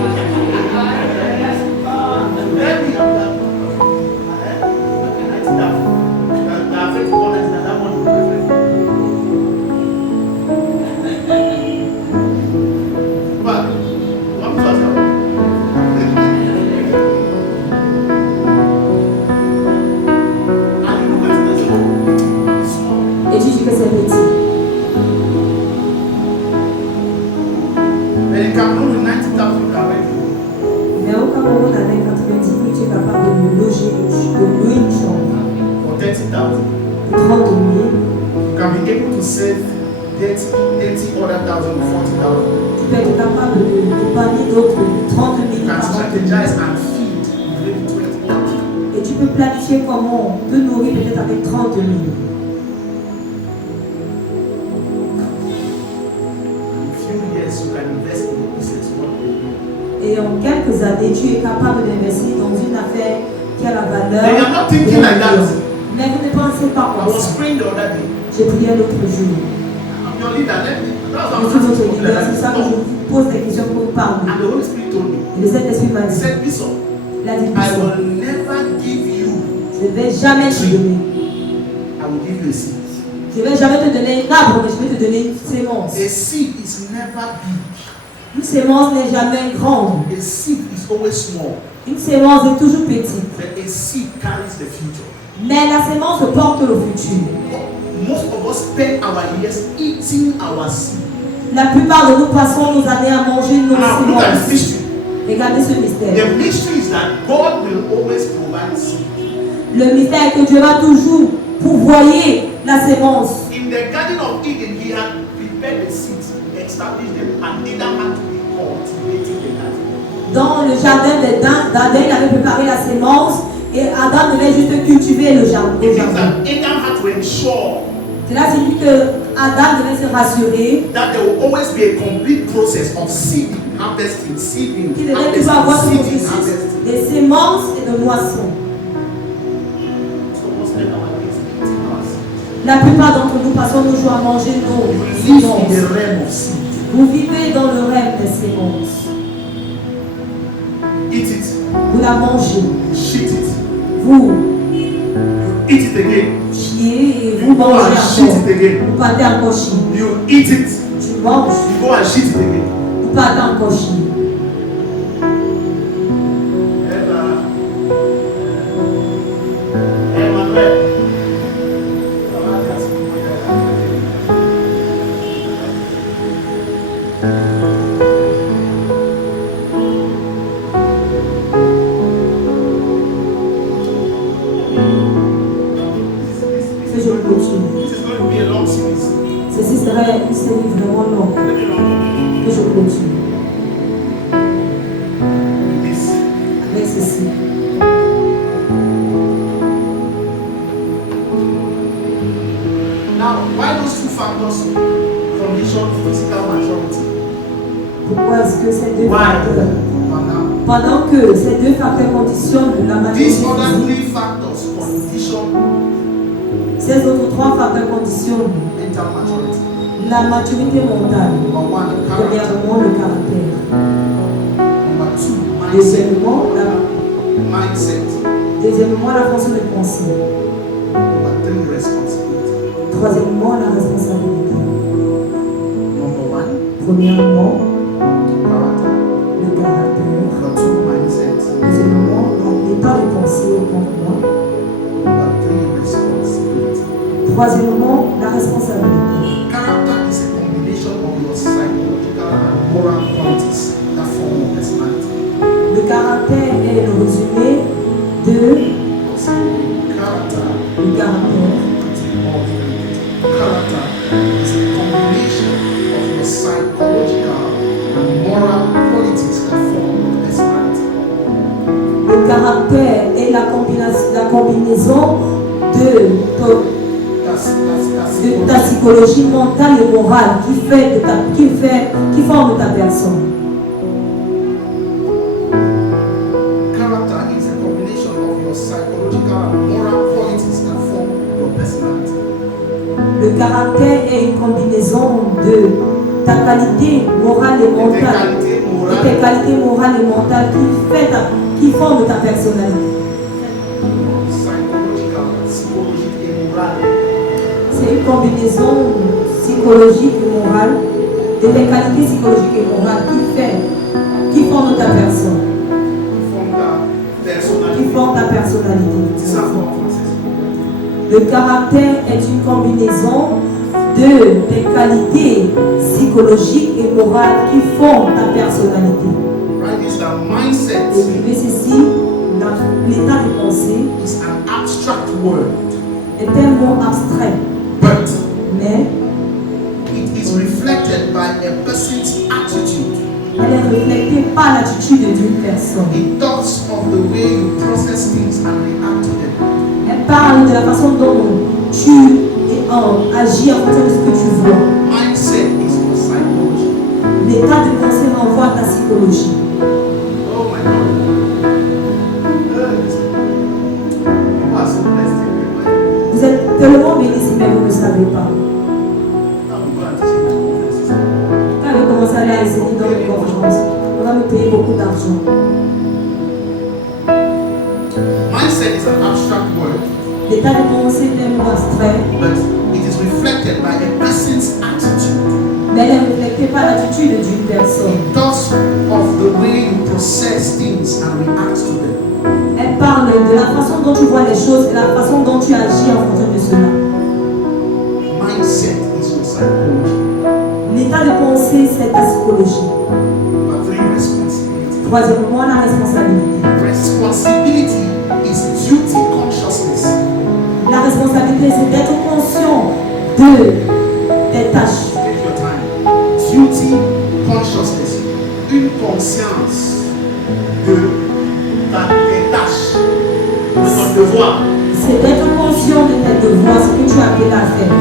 able to save 30 other thousand, 40,000. Tu peux être capable d'épargner d'autres 30 000, You can 40 000. strategize and feed maybe 20. Et tu peux planifier comment on peut nourrir peut-être avec 30 000. In a few years, you can invest in a business. Et en quelques années, tu es capable d'investir dans une affaire qui a la valeur. They are not thinking like that. Mais vous ne pensez pas I comme was ça. praying the other day. J'ai prié l'autre jour. I'm your leader. That's Je what suis I'm votre asking leader, you. c'est ça que je vous pose des questions pour vous parler. And the Holy Spirit told me. Et le Saint-Esprit m'a He dit, said, Bishop, il a dit, I will never give you. je ne vais jamais te donner. I will give you a seed. Je ne vais jamais te donner un arbre, mais je vais te donner une sémence. A seed is never big. Une sémence n'est jamais grande. A seed is always small. Une sémence est toujours petite. But a seed carries the future. Mais la sémence porte le futur. Most of us spend our years eating our seed. La plupart de nous passons nos années à manger nos Now look at the sémences. mystery. Regardez ce mystère. The mystery is that God will always provide seed. Le mystère est que Dieu va toujours pourvoyer la sémence. In the Garden of Eden, He had prepared the seeds, established them, and Adam had to be cultivating the garden. Dans le jardin d'Adam, il avait préparé la sémence et Adam devait juste cultiver le jardin. It means that Adam had to ensure Cela signifie que Adam devait se rassurer that there will always be a complete process of seeding, harvesting, seeding, qu'il devait toujours avoir ce seeding, processus harvesting. de sémences et de moissons. So we spend our days eating our seed. La plupart d'entre nous passons nos jours à manger nos You live in sémences. the realm of seed. Vous vivez dans le rêve des sémences. Eat it, Vous la mangez. shit it, Vous eat it again. chiez et You vous go mangez and shit encore. it again. Vous partez encore chier. You eat it, Tu manges. you go and shit it again. Vous partez encore chier. Emmanuel. Que je continue. This is going to be a long series. Ceci serait une série vraiment longue. Very long. Que je continue. With this. Avec ceci. Now, why those two factors condition physical maturity? Pourquoi est-ce que ces deux Why? facteurs, Now, pendant que ces deux facteurs conditionnent la maturité these other physique, three factors condition ces autres trois facteurs conditionnent mental maturity. la maturité mentale. Number one, character. Premièrement, le caractère. Number two, mindset. Deuxièmement, la façon de penser. Number three, responsibility. Troisièmement, la responsabilité. Number one, Premièrement, character. le caractère. Number two, mindset. Deuxièmement, l'état de pensée au comportement. Number three, responsibility. Troisièmement, la responsabilité. Character is a combination of your psychological and moral qualities that form your personality. Le caractère est le résumé de Character, le caractère. character is a combination of your psychological and moral qualities that form your personality. Le caractère est la combinaison de ta psychologie mentale et morale qui forme ta personne. Character is a combination of your psychological and moral qualities that form your personality. Le caractère est une combinaison de ta qualité morale et mentale, de tes qualités morales et mentales qui forment ta personnalité. Psychological, psychologique et morale. C'est une combinaison psychologique et morale de tes qualités psychologiques et morales qui forment ta personne, qui forment ta personnalité. C'est ça en français. Le caractère est une combinaison de tes qualités psychologiques et morales qui forment ta personnalité. Right? It's the mindset. Écrivez ceci, l'état de pensée It's an abstract word, est un mot abstrait, but mais pas l'attitude d'une personne. It talks of the way you process things and react to them. Elle parle de la façon dont tu agis en fonction de ce que tu vois. Mindset is your psychology. L'état de pensée renvoie à ta psychologie. Oh my God. People are so blessed in their life. Vous êtes tellement bénis mais vous ne le savez pas. Now we go and teach in the conferences. Quand on commence à aller à essayer dans les conférences, on va nous payer beaucoup d'argent. Mindset is an abstract word, L'état de pensée est un mot abstrait, but it is reflected by a person's attitude. mais elle est reflétée par l'attitude d'une personne. It talks of the way you process things and react to them. Elle parle de la façon dont tu vois les choses et la façon dont tu agis en fonction de cela. Mindset is your psychology. L'état de pensée, c'est ta psychologie. Number three, responsibility. Troisièmement, la responsabilité. Responsibility is duty consciousness. La responsabilité, c'est d'être conscient de tes tâches. Take your time. Duty consciousness. Une conscience de tes tâches, de ton devoir. C'est d'être conscient de tes devoirs, ce que tu as appelé à faire.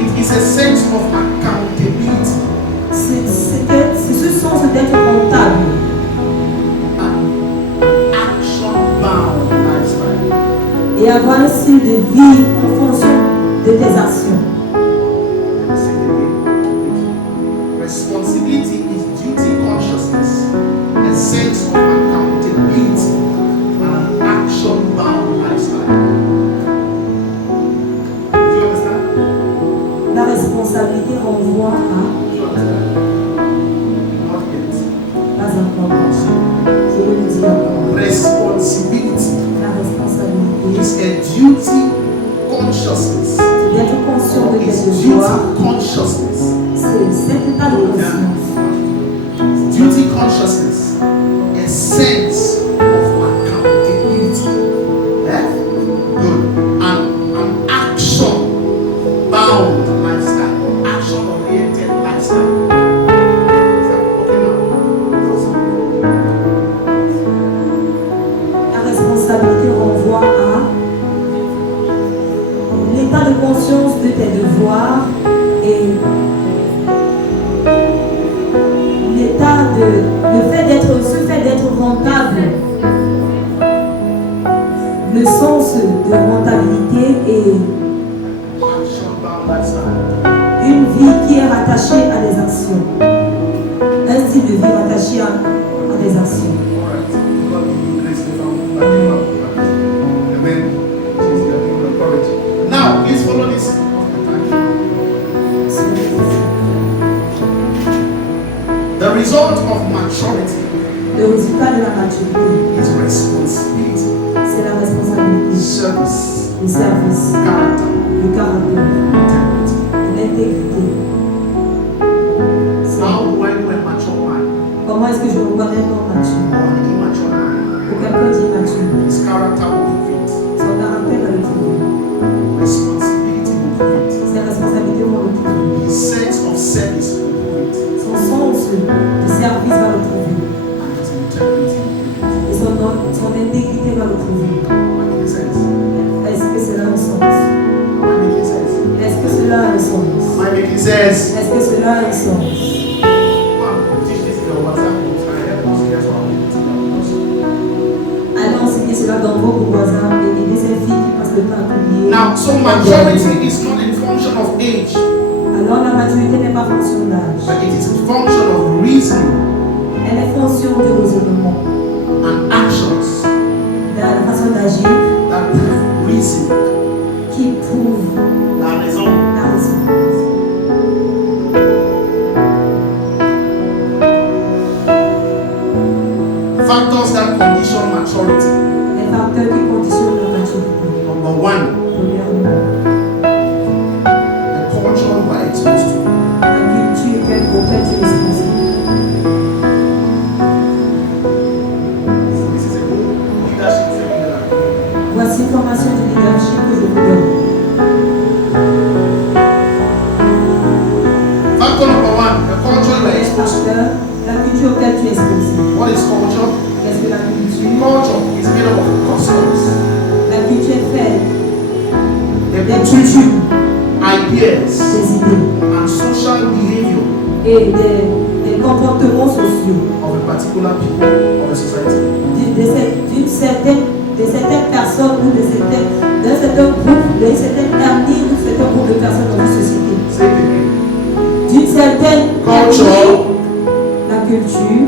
It is a sense of accountability C'est ce sens d'être comptable and action-bound lifestyle. et avoir un style de vie en fonction de tes actions. Let me say it again. Responsibility is duty consciousness, a sense of accountability, and an action-bound lifestyle. Do you understand? La responsabilité renvoie à Do you understand? Not yet. pas encore. Je vais le dire encore. Responsibility La responsabilité, is a duty consciousness. c'est d'être conscient de It's tes duty devoirs. consciousness. C'est cet état de conscience. Duty consciousness, a sense of accountability. Eh? Good. An action bound lifestyle, action oriented lifestyle. Is that okay now? La responsabilité renvoie à l'état de conscience de tes devoirs et ce fait d'être rentable, le sens de rentabilité et Action bound lifestyle. une vie qui est rattachée à des actions. Un style de vie rattaché à des actions. Alright. God give you grace if I'm backing up. Amen. Jesus, you are giving me courage. Now, please follow this. The result of maturity Le résultat de la maturité, is responsibility, c'est la responsabilité, service, le service, character, le caractère, integrity. l'intégrité. How do I know a mature man Comment est-ce que je reconnais ton mature? or an immature man? Pour quelqu'un d'immature, His character will be fit. son caractère va le trouver. Responsibility will be fit. Ses responsabilités vont le trouver. His sense of service will be fit. Son sens de service va le trouver. And his integrity will be fit. Et son intégrité va le trouver. Am I making sense? Est-ce que cela a un sens? Am I making sense? Est-ce que cela a un sens? Am I making sense? Est-ce que cela a un sens? Teach this in your WhatsApp groups and help us get our Allez enseigner cela dans vos voisins et aider ces filles qui passent le temps à prier. Now, so maturity is not in function of age, Alors la maturité n'est pas fonction d'âge. but it is in function of reason Elle est fonction de raisonnement, and actions de la façon d'agir that prove reason. qui prouve La raison. la raison. Factors that condition maturity. Les facteurs qui conditionnent la maturité. Number one, Premièrement, the culture you are exposed to. la culture auquel tu es exposé. This is a good leadership seminar. Voici une formation de leadership que je vous donne. Factor number one, the culture you are exposed to. Facteur La culture auquel tu es exposé. What is culture? Qu'est-ce que la culture? Culture is made up of customs, La culture est faite des des coutumes, coutumes, ideas, des idées and social behavior et des comportements sociaux of a particular people of a society. d'une certaine personne ou d'un certain groupe, d'une certaine ethnie ou d'un certain groupe de personnes dans une société. Say it again. D'une certaine Culture ethnie, la culture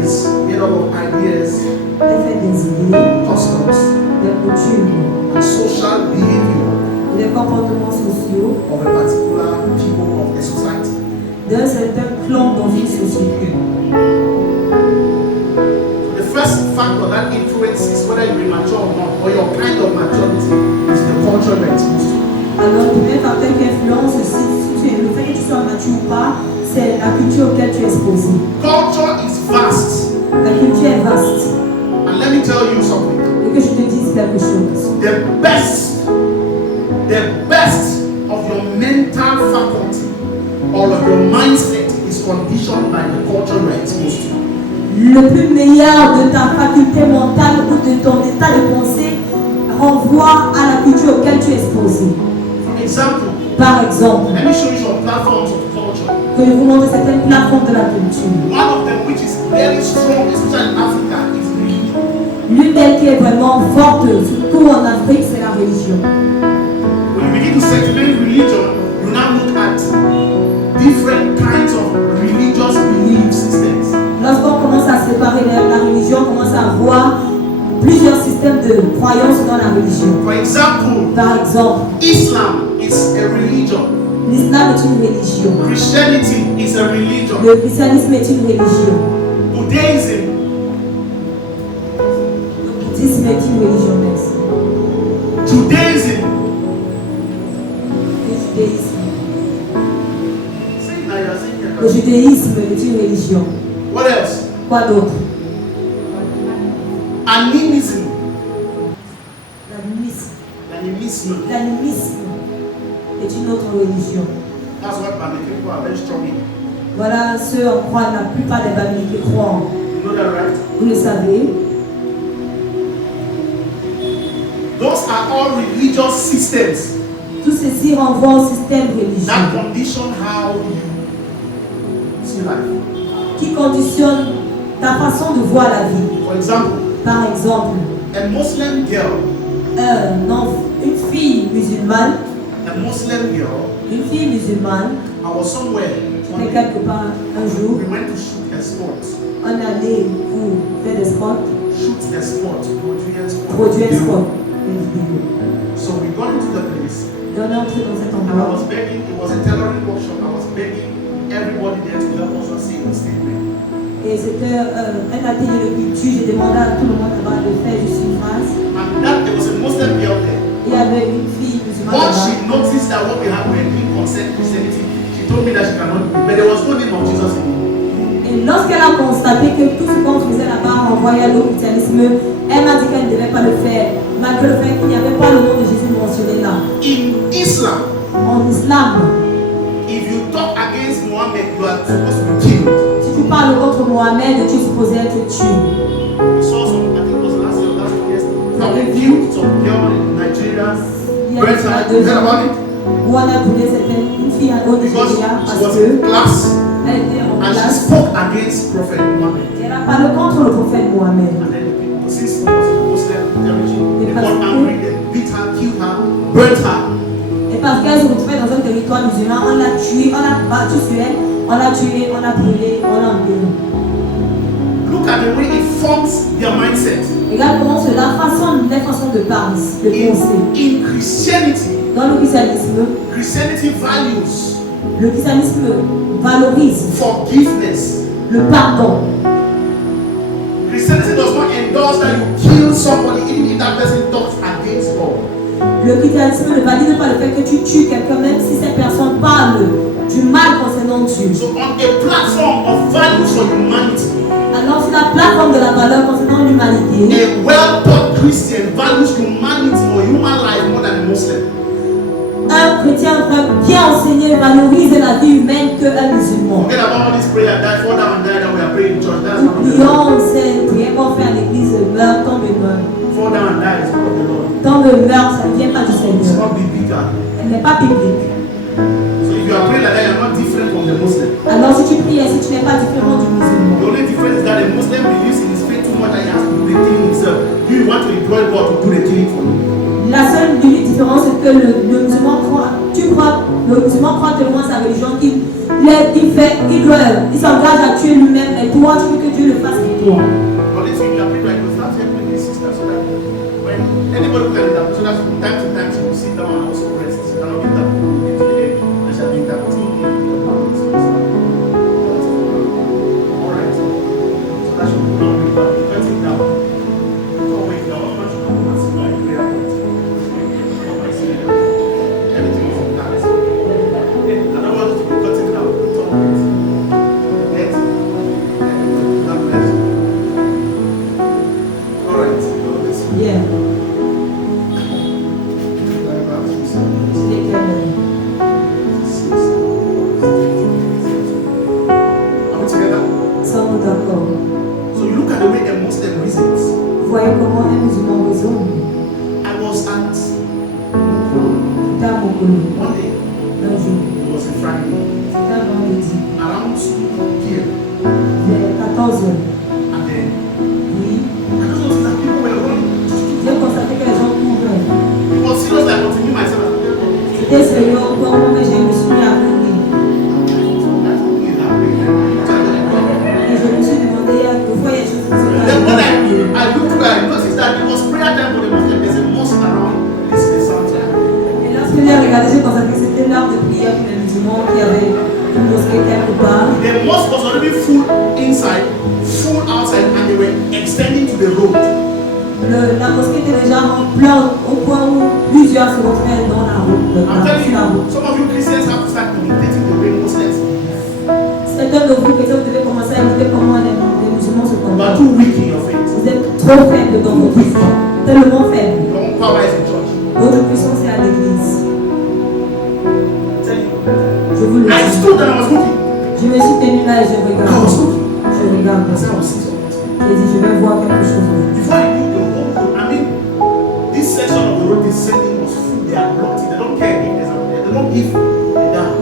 is made up of ideas, est faite des idées, customs, des coutumes and social behavior et des comportements sociaux of a particular people of a society. d'un certain clan dans une société. The first factor that influences whether you're immature or not, or your kind of maturity, is the culture you're exposed to. Alors, le premier facteur qui influence le fait que tu sois mature ou pas, c'est la culture auquel tu es exposé. Culture is vast. La culture est vaste. And let me tell you something. Et que je te dise quelque chose. The best of your mental faculty or of your mindset is conditioned by the culture you're exposed to. Le plus meilleur de ta faculté mentale ou de ton état de pensée renvoie à la culture auquel tu es exposé. For example, Par exemple, let me show you some platforms of culture. que je vous montre certaines plateformes de la culture. One of them, which is very strong, especially in Africa, is religion. L'une d'elles qui est vraiment forte, surtout en Afrique, c'est la religion. When you begin to segment religion, you now look at different kinds of religious belief systems. Lorsqu'on commence à séparer la religion, on commence à voir plusieurs systèmes de croyances dans la religion. For example, Par exemple, Islam is a religion. l'islam est une religion. Christianity is a religion. Le christianisme est une religion. Buddhism Le bouddhisme est une religion, merci. Judaism. Le judaïsme. Say it now, you're saying Le it. judaïsme est une religion. What else? Quoi d'autre? Animism. L'animisme. Animism. L'animisme est une autre religion. That's what Bameke people are very strong in. Voilà ce en quoi la plupart des Babyloniens croient. You know that, right? Vous le savez. Those are all religious systems Tout ceci renvoie au système that religieux condition how you see life. qui conditionne ta façon de voir la vie. For example, Par exemple, a Muslim girl, une fille musulmane, une fille musulmane, I was somewhere one j'étais day, quelque part un jour, we went to shoot a sport. on allait pour faire des sports, Shoot a sport, produire vidéo. sport, des vidéos. So we got into the place On est entré dans cet and I endroit. was begging, it was a tailoring workshop, I was begging everybody there to help us say a statement. Et c'était un atelier de culture. J'ai demandé à tout le monde là-bas de faire juste une phrase. And that there was a Muslim girl there. Il y avait une fille musulmane Once là-bas. she noticed that what we had were doing consent Christianity, she told me that she cannot do it. But there was no name of Jesus in it. Et lorsqu'elle a constaté que tout ce qu'on faisait là-bas renvoyait au christianisme, elle m'a dit qu'elle ne devait pas le faire, malgré le fait qu'il n'y avait pas le nom de Jésus mentionné là. In Islam, En islam, if you talk against Muhammad, you are supposed to be killed. si tu parles contre Mohamed, tu es supposé être tué. We saw some, I think it was last year, last year, how we killed some girl in Nigeria. Il y a Brett, you heard about it? où on a brûlé une fille au Because Nigeria she parce was in que class elle était en and she classe. spoke against Prophet Muhammad. Elle a parlé contre le prophète Mohamed. And then the people, since it was a Muslim territory, they Because- got angry, they beat her, killed her, burnt her. Et parce qu'elle se retrouvait dans un territoire musulman, on l'a tuée, on l'a battu sur elle, on l'a tuée, on l'a brûlée, on l'a enlevée. Look at the way it forms their mindset. Regarde comment cela façonne les façons de parler, de penser. In Christianity, Dans le christianisme Christianity values valorise forgiveness. le pardon. Christianity does not endorse that you kill somebody even if that person talks against God. Le christianisme ne valide pas le fait que tu tues quelqu'un même si cette personne parle du mal concernant Dieu. So on a platform of values for humanity, Alors sur la plateforme de la valeur concernant l'humanité, a well-taught Christian values humanity or human life more than a Muslim. un chrétien bien enseigné valorise la vie humaine qu'un musulman. Forget about all this prayer, die, fall down, prions ces prières qu'on fait à l'église meurt, tombe et meurt. Fall down and die is not of the Lord. Tombe et meurt, ça ne vient pas du It's Seigneur. not biblical. Elle n'est pas biblique. So if you are praying like that, you're not different from the Muslim. Alors si tu pries ainsi, tu n'es pas différent du musulman. The only difference is that the Muslim believes in his faith too much that he has to do the killing himself. You want to employ God to do the killing for you. La seule unique différence, c'est que le musulman croit, le musulman croit tellement à sa religion qu'il s'engage à tuer lui-même, et toi, tu veux que Dieu le fasse pour toi. But if you are praying like this, start helping this sister so that when anybody look at it, so that from time to time she will sit down and also rest. She cannot be that into the air and she'll be that thing. Alright. So that she will not be back. You can sit down. Don't wake down. I'm not sure what's like prayer point. Everything is in that. I don't want you to be cutting down. Don't wait. Let that bless. Alright. Yeah. Are we together? Sommes-nous d'accord? So you look at the way a Muslim reasons. Voyez comment un musulman raisonne. I was at C'était à Mokolo, one day, un jour. it was a Friday, C'était un vendredi, around 2 p.m. vers 14 heures. And then Oui. I just noticed that people were running. J'ai constaté que les gens couraient. It was serious, like I knew myself. C'était sérieux encore, mais je me suis mis à courir. Et je me suis demandé pourquoi il y a des choses qui se Then when passent. I looked back, I noticed that it was prayer time for the Muslim. There's a mosque around this soundtrack. Et lorsque j'ai regardé, j'ai constaté que c'était l'heure de prière pour les musulmans qui avaient une mosquée quelque part. The mosque was already full inside, full outside, and they were extending to the road. La mosquée était déjà remplie au point où plusieurs se retrouvaient dans la route. I'm telling sur la route. you, some of you Christians have to start imitating the way Muslims live. Certains de vous, peut-être, vous devez commencer à imiter comment les musulmans se You are comportent. too weak in your faith. Vous êtes trop faible dans votre foi. Tellement faible. Your own power is in church. Votre puissance est à l'église. I'm telling you. Je vous le I dis. stood and I was looking. Je me suis tenu là et je I regarde. was looking. Je regarde. I said, I will see something. J'ai dit, je vais voir quelque chose. Before I knew the whole road, I mean, this section of the road, this sending was full. They are blocked it. They don't care if there's a they don't give a damn.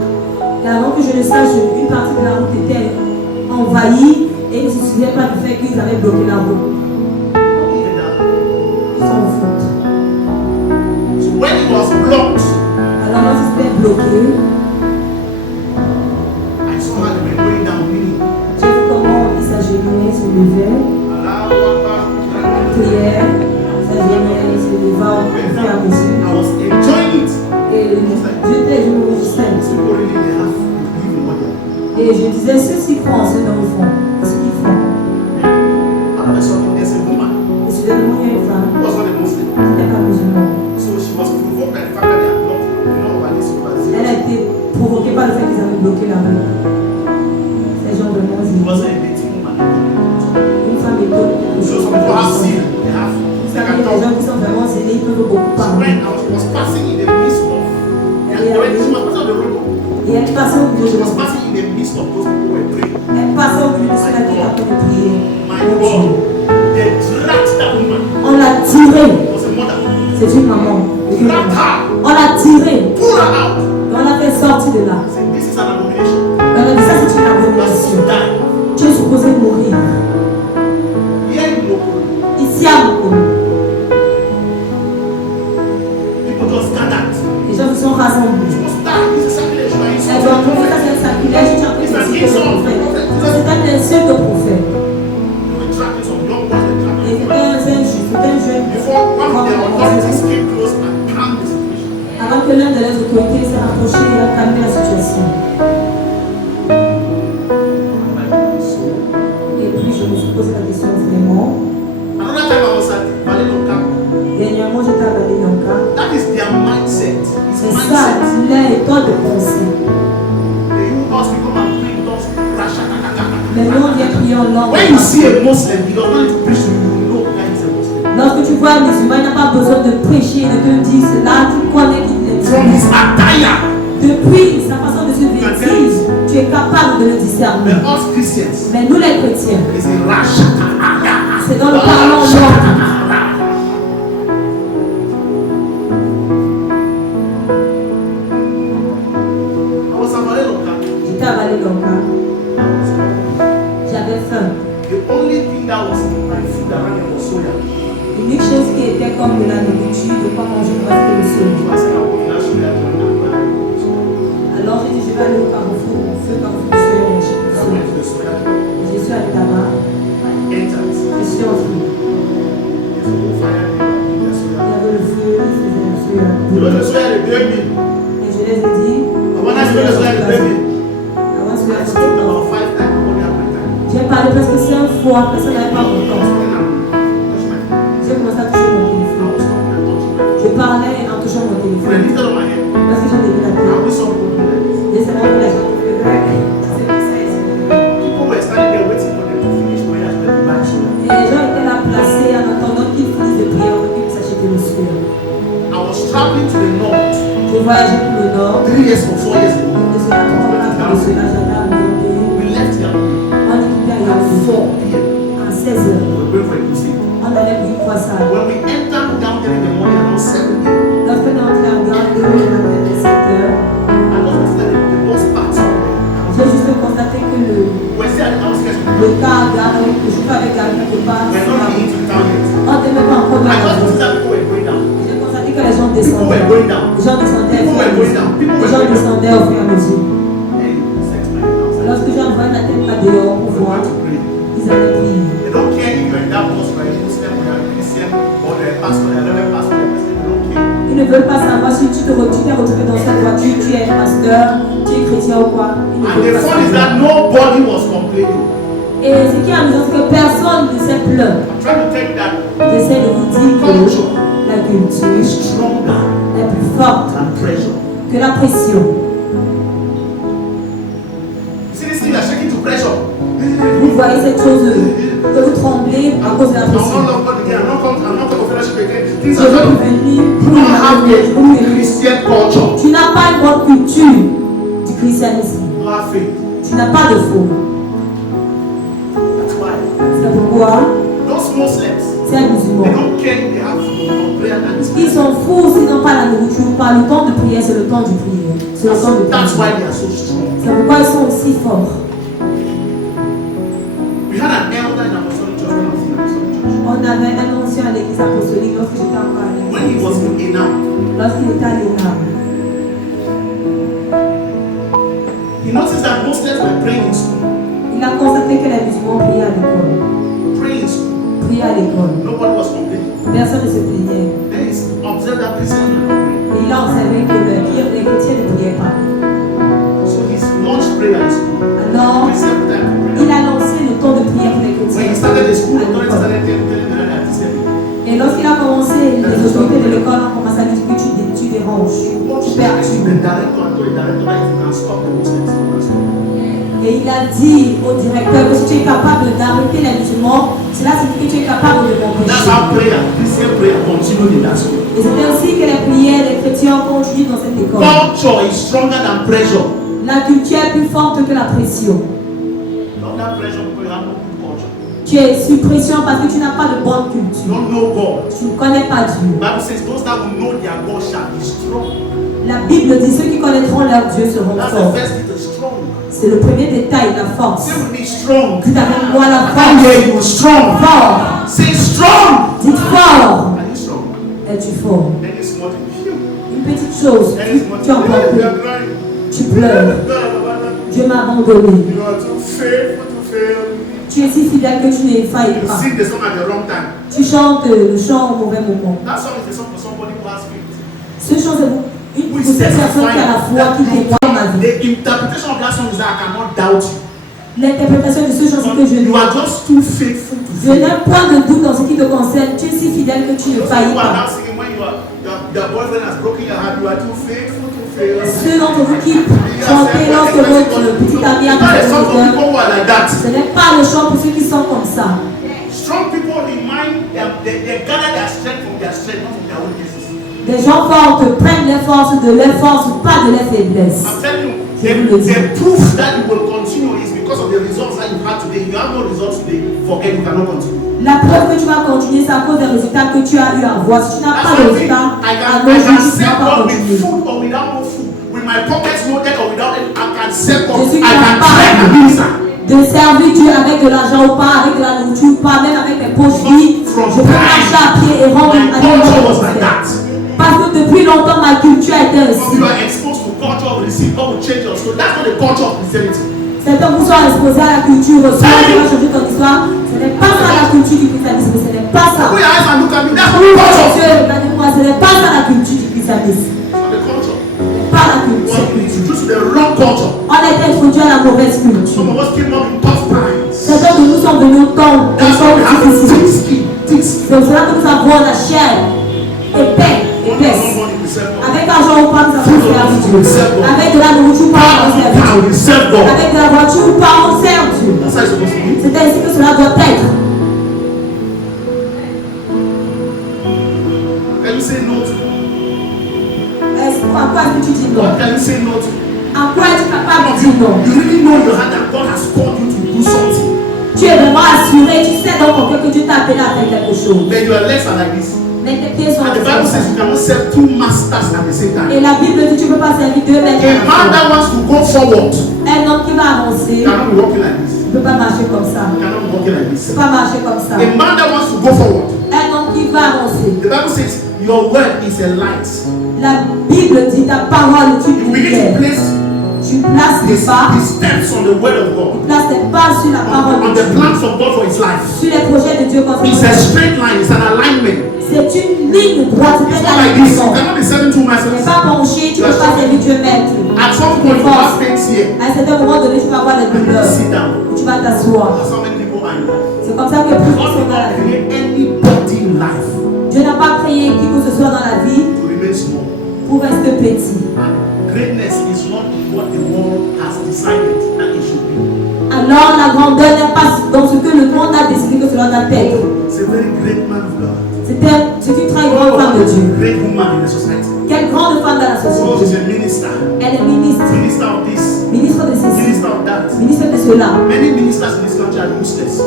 Et avant que je le sache, une partie de la route était envahie et ils ne se souviennent pas du fait qu'ils avaient bloqué la route. Even now. Ils sont en faute. So when it was blocked, Alors, lorsque c'était bloqué, I saw how they were going down, meaning, j'ai vu comment ils s'agenouillaient, se levaient, Allah Akbar. priaient, s'agenouillaient, se levaient au fur et à mesure. I was enjoying it. Et je me réjouissais. These people really they have to believe in what they are. Et je disais, ceux qui croient en ce dont ils font, ce qu'ils font. All of a sudden, there's a woman Et soudainement, il y a une femme who was not a Muslim. qui n'était pas musulmane. So she was provoked by the fact that they had blocked the law by this superstition. Elle a été provoquée par le fait qu'ils avaient bloqué la rue. Ces gens vraiment She disent, wasn't a dating woman. une femme étonne. So some people have seen, they have, Vous they savez, can les talk. gens qui sont vraiment zélés, ils peuvent beaucoup So parler. when I was passing in the midst of, she was passing on the road. Et elle passait au milieu She de was passing in the midst of those people who were praying. Elle passait au milieu de ceux-là qui étaient en train de prier. My God, they dragged that woman. On l'a tirée. It was a mother. C'est une maman. Dragged her, On l'a tirée. pulled her out. Et on l'a fait sortir de là. Said, this is an abomination. Et on a dit, ça c'est une You are abomination. supposed to die. Tu es supposé mourir. Here in Mokolo, Ici à Mokolo, people just gathered. les gens se sont rassemblés. You must die. This is sacrilege. You are Elles insulting ont the trouvé ça, prophet. c'est un sacrilège. Tu es en train de It's an insulter le insult. prophète. C'est un insulte au prophète. They were dragging some young boys. They dragged Et them. c'était un jeune. Before one of their authorities came close and calmed the situation. Avant que l'un de leurs autorités s'est approché et a calmé la situation. I'm like, so. Et puis je me suis posé la question vraiment. Another time I was at Valenoka. Dernièrement, j'étais à Balinanka. That is their mindset. It's C'est ça, mindset. leur état de pensée. They use us to come and bring us Mais nous, on vient prier en langue. When you see a Muslim, he does not need to preach to you. You know that he's a Muslim. Lorsque tu vois un musulman, il n'a pas besoin de prêcher, de te dire cela, tu connais qu'il est From his musulman. attire, Depuis sa façon de se vêtir, tu es capable de de le discerner. But us Christians, Mais nous les chrétiens, it's a rush. c'est dans le parlant lent. I was avalé local. J'étais avalé local. J'avais faim. The only thing that was in my food around here was soya. L'unique chose qui était comme de la nourriture, de quoi manger, moi, c'était le So soja. I said, I will not soya. Alors j'ai dit, je vais aller au Carrefour, au feu Carrefour, je suis allée I went to the soya. Je suis allée là-bas, I entered. je suis entrée. There's a fire there. Il y avait le feu, il faisait le feu. You know the soya they gave me. Et je les ai dit, When I saw the soya they gave me, avant de I stopped about 5 times. I only have my time. j'ai parlé presque 5 fois, personne n'avait pas mon temps. Then I touched my phone. J'ai commencé à toucher mon I téléphone. was talking and touching my phone. Je parlais en touchant mon When I téléphone. lifted up my head, Parce que j'en ai vu la I tête. always saw people do like this. Et c'est là que la gente fait c'est comme ça ici. People were standing there waiting for them to finish prayers to buy soya. Et les gens étaient là placés en attendant qu'ils finissent de prier pour qu'ils puissent acheter le sueur. I was traveling to the north Je voyageais pour le nord. 3 years or 4 years ago. De cela, 3 ans, de cela, j'allais à Yaoundé. We left Yaoundé On est quitté à at Yaoundé 4 p.m. à 16h. We were going for a crusade. On allait pour une croissade. When we entered down there in the morning around 7 a.m., Lorsque nous entrons à Yaoundé, le matin de 7h, I noticed that the bus parked somewhere. j'ai juste constaté que We were still at the outskirts of the le town. car à gare, le chauffeur avait garé quelque part. We were not really into the town yet. On n'était même pas encore dans I la just ville. noticed that people were going down. J'ai constaté que les gens People descendaient. were going down. Les gens descendaient au People fur et were à going mesure. down. People Les were gens going down. descendaient au fur et à mesure. And sent my head outside. Lorsque j'ai envoyé ma tête là dehors pour We voir, went to pray. ils allaient prier. They don't care if you're in that bus, you're a Muslim, or you're a Christian, or you're a pastor, you're not a pastor, you're a Christian, they don't care. Ils ne veulent pas savoir si tu t'es retrouvé dans cette voiture, tu es pasteur, tu es chrétien ou quoi. Ils ne And the veulent pas fun is savoir. that nobody was complaining. Et ce qui est amusant, c'est que personne ne s'est plaint. I'm trying to tell you that J'essaie de vous dire que la culture is stronger est plus forte than pressure. que la pression. You see this thing you're shaking to pressure. Vous voyez cette chose que vous tremblez à cause de la I'm pression. not love God again. I'm not come to fellowship again. Things Je are veux not. venir You pour don't la have a prière. good Christian culture. Tu n'as pas une bonne culture du christianisme. You have faith. Tu n'as pas de foi. That's why C'est pourquoi those Muslims, ces they musulmans, don't care if they have food or prayer and it's ils s'en foutent s'ils n'ont pas la nourriture ou pas. Le temps de prière, c'est le temps du prière. C'est le temps de That's why prière. they are so strong. C'est pourquoi ils sont aussi forts. We had an elder in Apostolic Church when I was in Apostolic Church. On avait un ancien à l'église apostolique lorsque j'étais encore à When he was l'église. in Enam, Lorsqu'il était à l'ENAM. he noticed that Muslims were praying in school. Il a constaté que les musulmans priaient à l'école. Praying in school. Priaient à l'école. Nobody was complaining. Personne ne se plaignait. Then he observed that Christians were not praying. Et il a observé que les chrétiens ne priaient pas. So his lunch prayer in school. Alors, He said time for il prayer. a lancé le temps de prière pour les When chrétiens. he started the school, à the authorities l'école. started telling them that this is Et lorsqu'il a commencé, les autorités de l'école ont commencé à dire que tu déranges, tu the perturbes. director and told the director that if you can stop the Muslims, you can stop. Et il a dit au directeur que si tu es capable d'arrêter les musulmans, cela signifie que tu es capable de That's m'empêcher. how prayer, Christian prayer, continued in that school. Et c'est ainsi que les prières des chrétiens continuent dans cette école. Culture is stronger than pressure. La culture est plus forte que la pression. Under pressure, people have no good culture. Tu es sous pression parce que tu n'as pas de bonne You culture. don't know God. Tu ne connais pas Dieu. The Bible says those that will know their God shall be strong. La Bible dit ceux qui connaîtront leur Dieu seront That's the forts. first thing, strong. C'est le premier détail, la force. Say with me, strong. Dites avec moi la I can't hear force. you, strong. Fort. Say strong. Dites fort. Are you strong? Es-tu fort? Then it's what you Une petite chose, Then it's what tu en you peux plus. are crying. Tu pleures. Dieu m'a abandonné. You are too faithful to fail. Tu es si fidèle que tu ne failles You pas. sing the song at the wrong time. Tu chantes le chant au mauvais moment. That song is a song for somebody who has faith. Ce chant, c'est pour Who is cette personne qui a la foi, qui témoigne ma vie. The interpretation of that song is that I cannot doubt you. L'interprétation de ce chant, c'est que je You are just too faithful to je fail. n'ai point de doute dans ce qui te concerne. Tu es si fidèle que tu ne Those faillis who are pas. now singing when your boyfriend has broken your heart, you are too faithful to fail. Ceux d'entre vous qui chantez lorsque votre petit ami a It's not a brisé song votre for cœur, people who are like that. ce n'est pas le chant pour ceux qui sont comme ça. Strong people remind them, they gather their strength from their strength, not from their weaknesses. Des gens forts prennent les forces de leurs forces, pas de leurs faiblesses. I'm telling you, Je The proof that you will continue is because of the results that you had today. You have no results today, forget, you cannot continue. La preuve que tu vas continuer, c'est à cause des résultats que tu as eu à voir. Si tu n'as pas de résultats, I à can nos jours, tu ne serve vas pas God with continuer. food or without no food. With my pockets loaded or without it, I can serve God. Je suis I can capable train the minister. de servir Dieu avec de l'argent ou pas, avec de la nourriture ou pas, même avec mes poches vides. Je peux marcher à pied et rendre My culture was like un that. Parce que depuis longtemps, ma culture a été When ainsi. you are exposed to culture of the sea, God will change your story. That's not the culture of Christianity. Certains vous sont exposés à la culture, tu vas changer ton histoire. Ce n'est pas ça la culture du christianisme, ce n'est pas ça. Put your eyes and look at me. That's not the culture. Dieu, regardez-moi, ce n'est pas ça la culture du christianisme. It's not the culture. Pas la We culture. were introduced to the wrong culture. On a été introduit à la mauvaise Some culture. of us came up in tough times. Certains de nous sont venus au temps That's why we have a difficile. thick skin. Thick skin. C'est pour cela que nous avons la chair épais, épaisse. Avec argent ou pas, nous avons servi Dieu. Avec de la nourriture ou pas, on sert Dieu. We serve God. Avec de la voiture ou pas, on sert Dieu. That's how it's supposed to be. C'est ainsi que cela doit être. Can you say no to? À quoi est-ce que tu dis non? What can you say no to? À quoi es-tu capable de dire non? You really know in your heart that God has called you to do something. Tu es vraiment assuré, tu sais donc en que Dieu t'a appelé à faire quelque chose. Then your legs are like this. Mais tes pieds sont And the Bible says you cannot serve two masters at the same time. Et la Bible dit que tu ne peux pas servir deux maîtres. A man that wants to go forward Un homme qui va avancer cannot be walking like this. ne peut pas marcher comme ça. Cannot be walking like Ne this. peut pas marcher comme ça. A man that wants to go forward. Un homme qui va avancer. The Bible says your word is a light. La Bible dit ta parole est une You begin lumière. to place Tu places les pas, his steps on the word of God. tu places tes pas sur la parole On de the Dieu. plans of God for his life. Sur les projets de Dieu concernant It's a ta vie. straight line, it's an alignment. C'est une ligne droite, It's c'est not un like this. You alignement. cannot be serving two Tu n'es masters. pas penché, tu ne peux pas servir Dieu maître. At some point you have things here. À un certain moment donné, tu vas avoir des douleurs. Sit down. Tu vas t'asseoir. That's how many people are in life. C'est comme ça que plus God sont did dans la not vie. create anybody in life Dieu n'a pas créé qui que ce soit dans la vie to remain small. pour rester petit. And greatness is not what the world has decided that it should be. Alors la grandeur n'est pas dans ce que le monde a décidé que cela doit être. It's a very great man of God. C'est une très grande femme de Dieu. Great woman in the society. Quelle grande femme dans la So société. she's a minister. Elle est ministre. Minister of this. Ministre de ceci. Minister of that. Ministre de cela. Many ministers in this country are useless.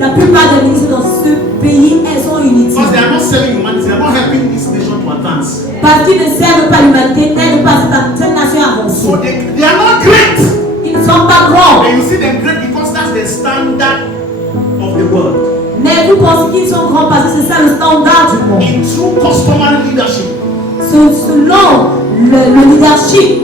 La plupart des ministres dans ce pays, elles sont inutiles. Because they are not serving humanity. They are not helping this nation to advance. Parce qu'ils ne servent pas l'humanité, n'aident pas cette nation à avancer. So they are not great. Ils ne sont pas grands. And you see them great because that's the standard of the world. Mais vous pensez qu'ils sont grands parce que c'est ça le standard du monde. In true customary leadership, Selon le leadership,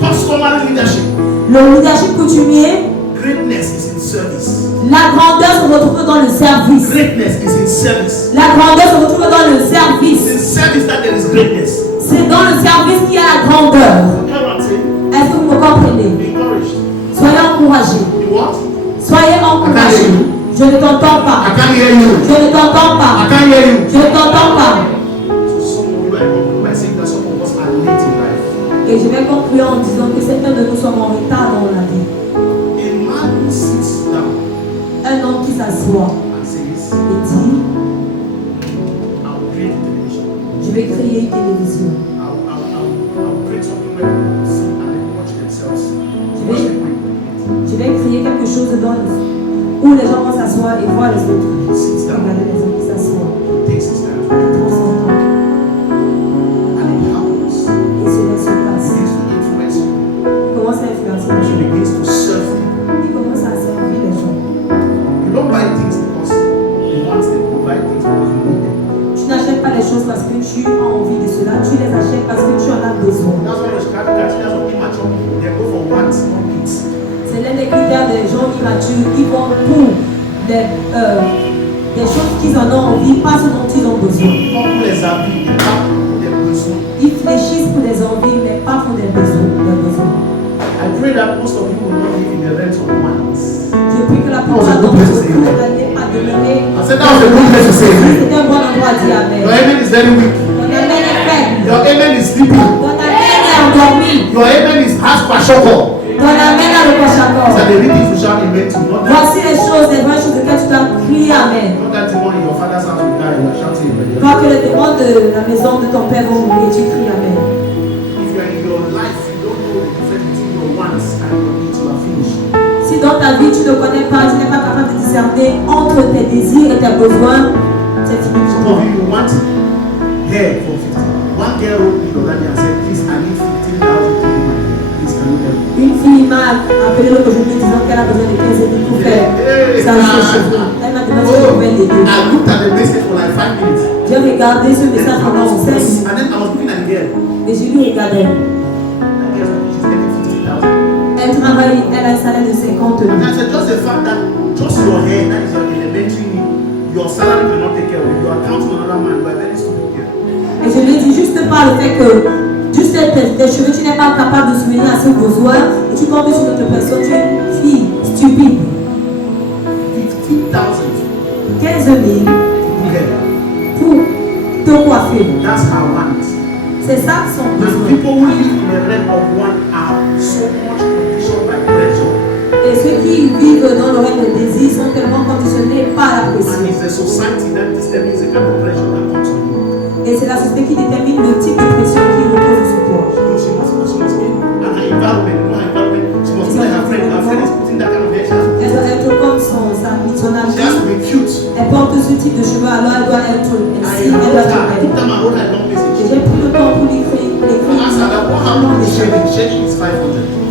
customary leadership, le leadership coutumier, greatness is in service. la grandeur se retrouve dans le service. Greatness is in service. La grandeur se retrouve dans le It's service. in service that there is greatness. C'est dans le service qu'il y a la grandeur. You hear what I'm saying? Est-ce que vous me comprenez? Be encouraged. Soyez encouragés. You what? Soyez encouragés. Je ne t'entends pas. I can't hear you. Je ne t'entends I pas. can't hear you. Je ne t'entends pas. So some of you are saying that some of us are late in life. Et je vais conclure en disant que certains de nous sommes en retard dans la vie. A man who sits down Un homme qui s'assoit and says, et dit, I will create a television. je vais créer une télévision. I will create something where people sit and they watch themselves. Je Watch vais, them win. je vais créer quelque chose où les gens vont s'asseoir et voir les autres. Sits down. Regarder les autres qui s'assoient. Takes his time. Ils prennent son temps And it happens. et cela se passe. Begins to influence you. Il commence à influencer les He gens. begins to serve people. Il commence à servir les gens. You don't buy things because you want them. You buy things because you need them. Tu n'achètes pas les choses parce que tu as envie de cela. Tu les achètes parce que tu en as besoin. That's why the Chicago Casinos of immature people, they go for what, not kids. C'est l'un des critères des gens immatures qui vont pour des choses qu'ils en ont envie, pas ce dont ils ont besoin. Pas pour les habits, mais pas pour les besoins. Ils fléchissent pour des envies, mais pas pour des besoins. I pray that most of you will not live in the rent of wants. Je prie que la plupart d'entre vous ne n'allez pas demeurer. I said that was a good place to say amen. C'est un bon endroit à dire Amen. Your amen is very weak. Ton amen est faible. Your amen is sleepy. Ton amen est endormi. Your amen is has kwashoko. Ton amen a le These pochacor. are the real things to shout amen to. Not that, Voici les choses, les vraies choses auxquelles tu dois crier Amen. not that the one in your father's house will die, you are shouting amen. Pas que les démons de la maison de ton père vont mourir, tu cries Amen. If you are in your life, you don't know the difference ta vie, tu ne connais pas, tu n'es pas capable de discerner entre tes désirs et tes besoins, c'est fini. Some of you want hair for 50. One girl wrote me the other day and said, please, I need 15,000 to do my hair. Please, can you help me? Une fille m'a appelé l'autre jour disant qu'elle a besoin de 15 000 pour faire sa cheveux. Elle m'a demandé si je pouvais l'aider. I looked at the message for like 5 minutes. J'ai regardé ce message pendant 5 minutes And then I was looking at the girl. et je lui regardais. That girl, she's getting 15,000. Elle travaille, elle a un salaire de 50 000. And I said, just the fact that just your hair, that is your elementary need, your salary will not take care of it. You are counting on another man, you are very stupid girl. Et je lui ai dit juste par le fait que juste tes cheveux, tu n'es pas capable de souvenir à ses besoins et tu comptes sur notre personne, tu es une fille stupide. 15,000 15 000 to hair. pour te coiffer. That's her want. C'est ça son And besoin. people who live in the realm of want are so much conditioned by pressure. Et ceux qui vivent dans le règne de désir sont tellement conditionnés par la And pression. it's the society that determines the kind of pressure that comes on you. Et c'est la société qui détermine le type de pression qui repose sur toi. So she must be, and her environment, she must be like her friend. Her friend is putting that kind of hair. Elle doit être comme son ami. She has to be cute. Elle porte ce type de cheveux, alors elle doit être ainsi. I Elle doit wrote être her, I belle. took time and wrote her long Et message. j'ai pris le temps pour l'écrire. I asked her that what happened with shaving? Shaving is 500.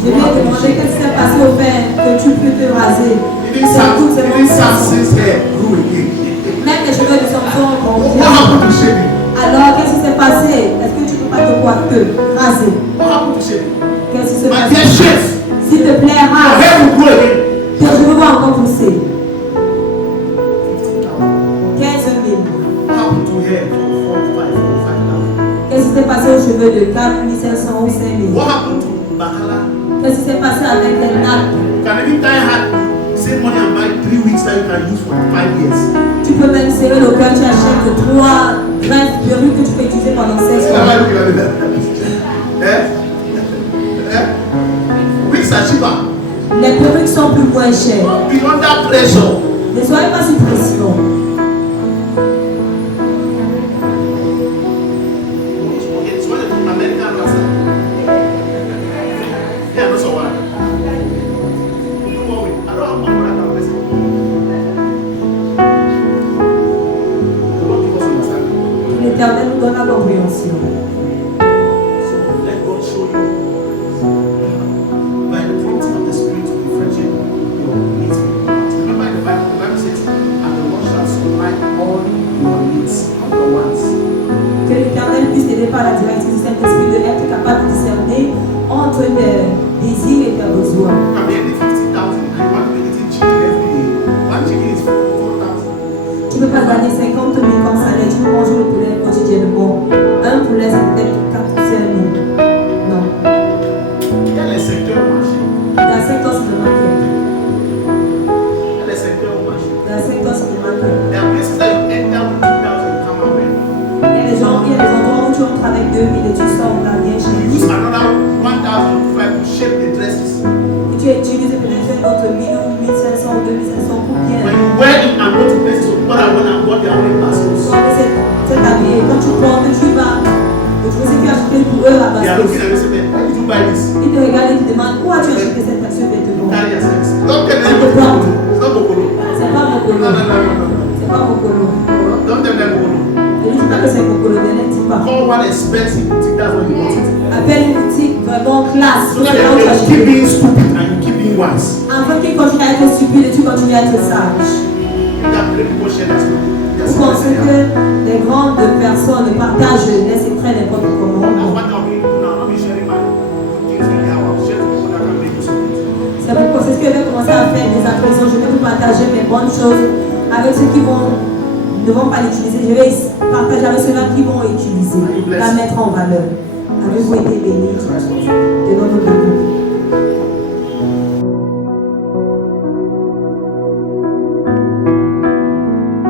Je lui ai demandé qu'est-ce qui s'est passé au fait que tu peux te raser. Even Samson's hair grew again. Même les cheveux de Samson ont grandi. What happened to shaving? Alors, qu'est-ce qui s'est passé? Est-ce que tu ne peux pas te coiffer, raser? What happened to shaving? Qu'est-ce qui s'est My passé? dear chef, S'il te plaît, your rase. hair will grow again. Tes cheveux vont encore pousser. 15,000. 15 000. What happened to hair from 4,500? Qu'est-ce qui s'est passé aux cheveux de 4 500 ou 5 000? What happened to Bakala? Qu'est-ce qui s'est passé avec les nappes? You can even tie hat, save money and buy 3 weeks that you can use for 5 years. Tu peux même serrer le cœur, tu achètes 3 brefs perruques que tu peux utiliser pendant 16 See mois. how you look at that? Wigs are cheaper. Les perruques sont plus moins chères. Be under pressure. Ne soyez pas sous pression. Okay, so when they talk American rasta. Yeah, that's all right. Don't worry. I don't have money for that kind of person. The Lord give us understanding. L'Éternel nous donne la compréhension. So let God show you by the prompting of the Spirit to differentiate your needs. Remember in the Bible says, and the Lord shall supply all your needs, not your wants. Que l'Éternel puisse t'aider par la directive du Saint-Esprit de être capable de discerner entre tes désirs et tes besoins. You can be earning 50,000 and you want to be eating chicken every day. One chicken is 4,000. Tu ne peux pas gagner 50 000 comme salaire, tu peux manger le poulet quotidiennement. Un poulet, c'est peut-être 4 ou 5 000. Non. Il y a les secteurs au marché. Dans le secteur supplémentaire. Il y a les secteurs au marché. Dans le secteur supplémentaire. There are places that you enter with 2,000 and come out with. Il y a des endroits où tu entres avec 2 000 et tu sors là bien You cher. use another 1,005 to shape the dresses. Et tu utilises peut-être un autre 1 000 ou 1 500 ou 2 500 pour bien. When you wear it and go to places of people that went and got their own baskets. C'est habillé. Quand tu portes, tu vas. Et tu sais que tu as acheté pour eux They are là-bas. looking at you and say, why did you buy this? Ils te regardent et te demandent où as-tu acheté cette action vêtement. Carry yourself. Don't tell them Bokolo. It's not Bokolo. C'est pas mon No, colo. no, no, no, no. C'est pas mon colo. Don't tell them Bokolo. Je ne dis pas que c'est mon colo, ne le dis pas. Call one expensive boutique, that's what you want it. Appelle une boutique vraiment classe. So that C'est là où tu they achètes. keep being stupid and you keep being wise. Afin qu'ils continuent à être stupides et tu continues à être sage. That people share that story. Vous pensez que les grandes personnes partagent les secrets n'importe comment. That's what I'm doing now. I'm not sharing my things with you. I'm sharing people that can make you something. C'est pourquoi c'est ce que je vais commencer à faire des impressions. Je vais vous partager mes bonnes choses avec ceux qui ne vont pas l'utiliser. Je vais partager avec ceux-là qui vont l'utiliser, la mettre en valeur. Avez-vous été bénis de notre Dieu?